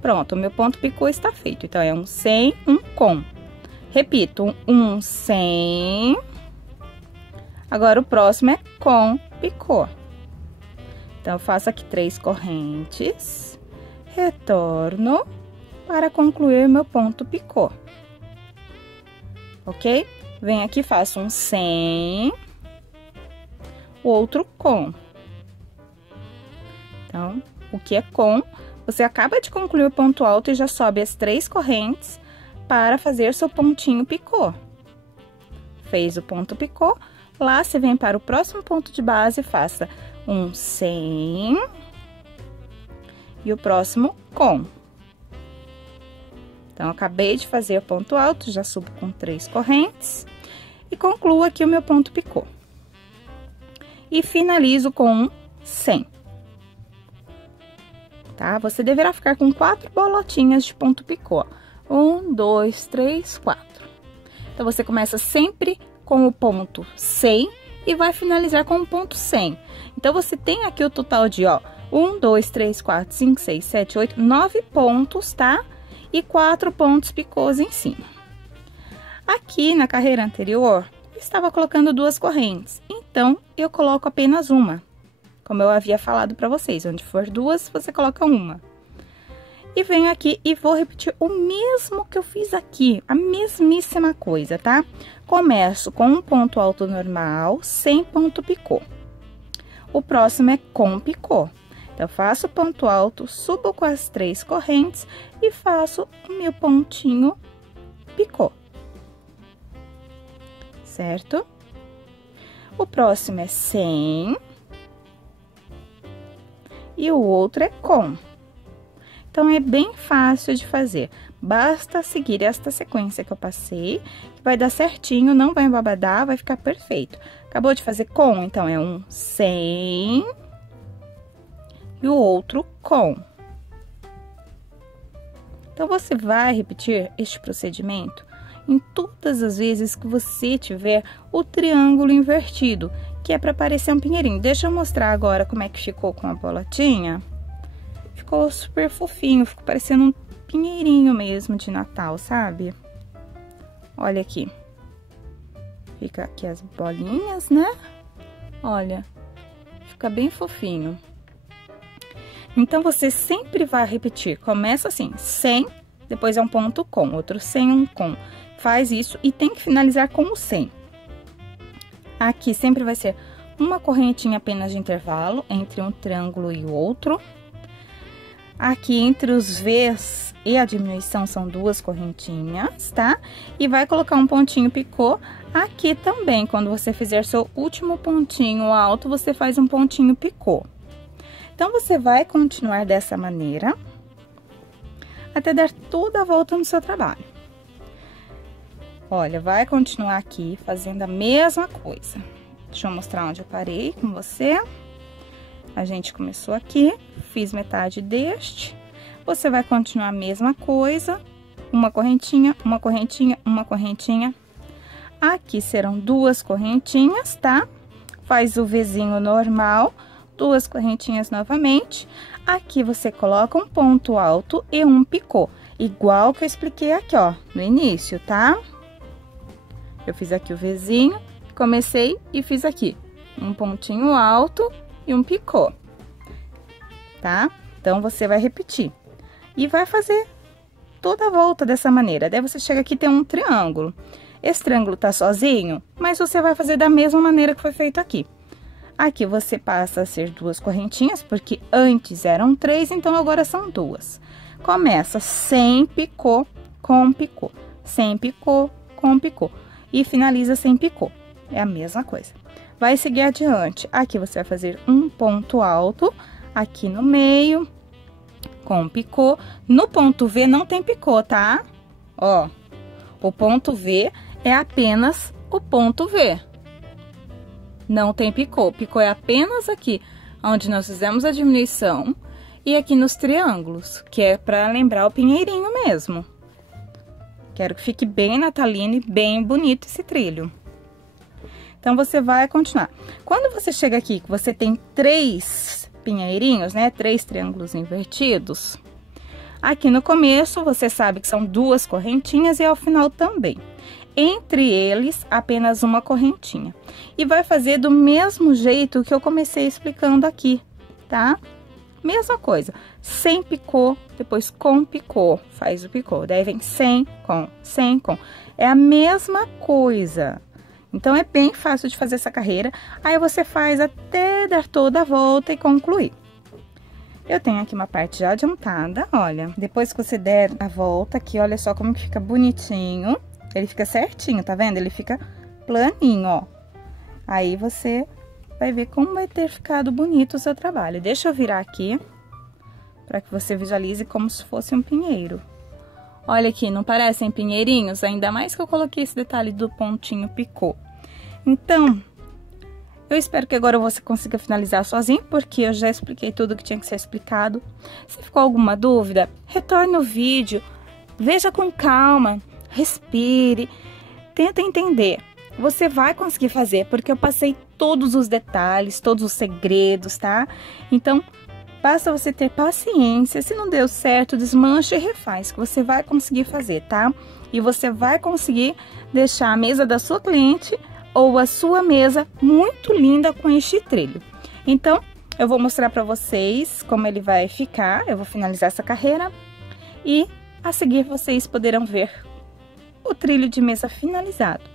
Pronto, o meu ponto picô está feito. Então, é um sem, um com. Repito, um sem. Agora, o próximo é com picô. Então, eu faço aqui 3 correntes, retorno para concluir meu ponto picô. Ok? Venho aqui, faço um sem, o outro com. Então, o que é com, você acaba de concluir o ponto alto e já sobe as 3 correntes para fazer seu pontinho picô. Fez o ponto picô, lá você vem para o próximo ponto de base, faça um sem e o próximo com. Então, acabei de fazer o ponto alto, já subo com 3 correntes e concluo aqui o meu ponto picô. E finalizo com um sem. Tá? Você deverá ficar com 4 bolotinhas de ponto picô. 1, 2, 3, 4. Então, você começa sempre com o ponto 100 e vai finalizar com o ponto 100. Então, você tem aqui o total de, ó, 1, 2, 3, 4, 5, 6, 7, 8, 9 pontos, tá? E 4 pontos picôs em cima. Aqui na carreira anterior, eu estava colocando 2 correntes, então eu coloco apenas uma, como eu havia falado para vocês, onde for 2, você coloca uma. E venho aqui e vou repetir o mesmo que eu fiz aqui, a mesmíssima coisa, tá? Começo com um ponto alto normal, sem ponto picô. O próximo é com picô. Então, eu faço ponto alto, subo com as 3 correntes e faço o meu pontinho picô. Certo? O próximo é sem. E o outro é com. Então, é bem fácil de fazer. Basta seguir esta sequência que eu passei, que vai dar certinho, não vai embabadar, vai ficar perfeito. Acabou de fazer com, então, é um sem e o outro com. Então, você vai repetir este procedimento em todas as vezes que você tiver o triângulo invertido, que é para parecer um pinheirinho. Deixa eu mostrar agora como é que ficou com a bolotinha. Ficou super fofinho, ficou parecendo um pinheirinho mesmo de Natal, sabe? Olha aqui. Fica aqui as bolinhas, né? Olha, fica bem fofinho. Então, você sempre vai repetir. Começa assim, sem depois é um ponto com, outro sem, um com. Faz isso e tem que finalizar com o sem. Aqui sempre vai ser uma correntinha apenas de intervalo entre um triângulo e o outro. Aqui entre os V's e a diminuição são 2 correntinhas, tá? E vai colocar um pontinho picô aqui também. Quando você fizer seu último pontinho alto, você faz um pontinho picô. Então, você vai continuar dessa maneira até dar toda a volta no seu trabalho. Olha, vai continuar aqui fazendo a mesma coisa. Deixa eu mostrar onde eu parei com você. A gente começou aqui, fiz metade deste. Você vai continuar a mesma coisa, uma correntinha, uma correntinha, uma correntinha. Aqui serão 2 correntinhas, tá? Faz o Vzinho normal, 2 correntinhas novamente. Aqui você coloca um ponto alto e um picô, igual que eu expliquei aqui, ó, no início, tá? Eu fiz aqui o Vzinho, comecei e fiz aqui um pontinho alto e um picô, tá? Então, você vai repetir e vai fazer toda a volta dessa maneira. Daí, você chega aqui e tem um triângulo. Esse triângulo tá sozinho, mas você vai fazer da mesma maneira que foi feito aqui. Aqui, você passa a ser 2 correntinhas, porque antes eram 3, então agora são 2. Começa sem picô, com picô, sem picô, com picô. E finaliza sem picô. É a mesma coisa. Vai seguir adiante. Aqui você vai fazer um ponto alto, aqui no meio, com picô. No ponto V não tem picô, tá? Ó, o ponto V é apenas o ponto V. Não tem picô. Picô é apenas aqui, onde nós fizemos a diminuição, e aqui nos triângulos, que é pra lembrar o pinheirinho mesmo. Quero que fique bem natalino e bem bonito esse trilho. Então, você vai continuar. Quando você chega aqui, que você tem 3 pinheirinhos, né? 3 triângulos invertidos. Aqui no começo, você sabe que são 2 correntinhas e ao final também. Entre eles, apenas uma correntinha. E vai fazer do mesmo jeito que eu comecei explicando aqui, tá? Mesma coisa, sem picô, depois com picô, faz o picô. Daí vem sem, com, sem, com. É a mesma coisa. Então, é bem fácil de fazer essa carreira. Aí, você faz até dar toda a volta e concluir. Eu tenho aqui uma parte já adiantada, olha. Depois que você der a volta aqui, olha só como que fica bonitinho. Ele fica certinho, tá vendo? Ele fica planinho, ó. Aí, você vai ver como vai ter ficado bonito o seu trabalho. Deixa eu virar aqui, para que você visualize como se fosse um pinheiro. Olha aqui, não parecem pinheirinhos? Ainda mais que eu coloquei esse detalhe do pontinho picô. Então, eu espero que agora você consiga finalizar sozinho, porque eu já expliquei tudo que tinha que ser explicado. Se ficou alguma dúvida, retorne o vídeo, veja com calma, respire, tenta entender. Você vai conseguir fazer, porque eu passei todos os detalhes, todos os segredos, tá? Então, basta você ter paciência. Se não deu certo, desmancha e refaz, que você vai conseguir fazer, tá? E você vai conseguir deixar a mesa da sua cliente ou a sua mesa muito linda com este trilho. Então, eu vou mostrar pra vocês como ele vai ficar. Eu vou finalizar essa carreira e a seguir vocês poderão ver o trilho de mesa finalizado.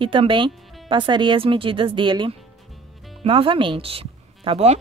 E também passarei as medidas dele novamente, tá bom?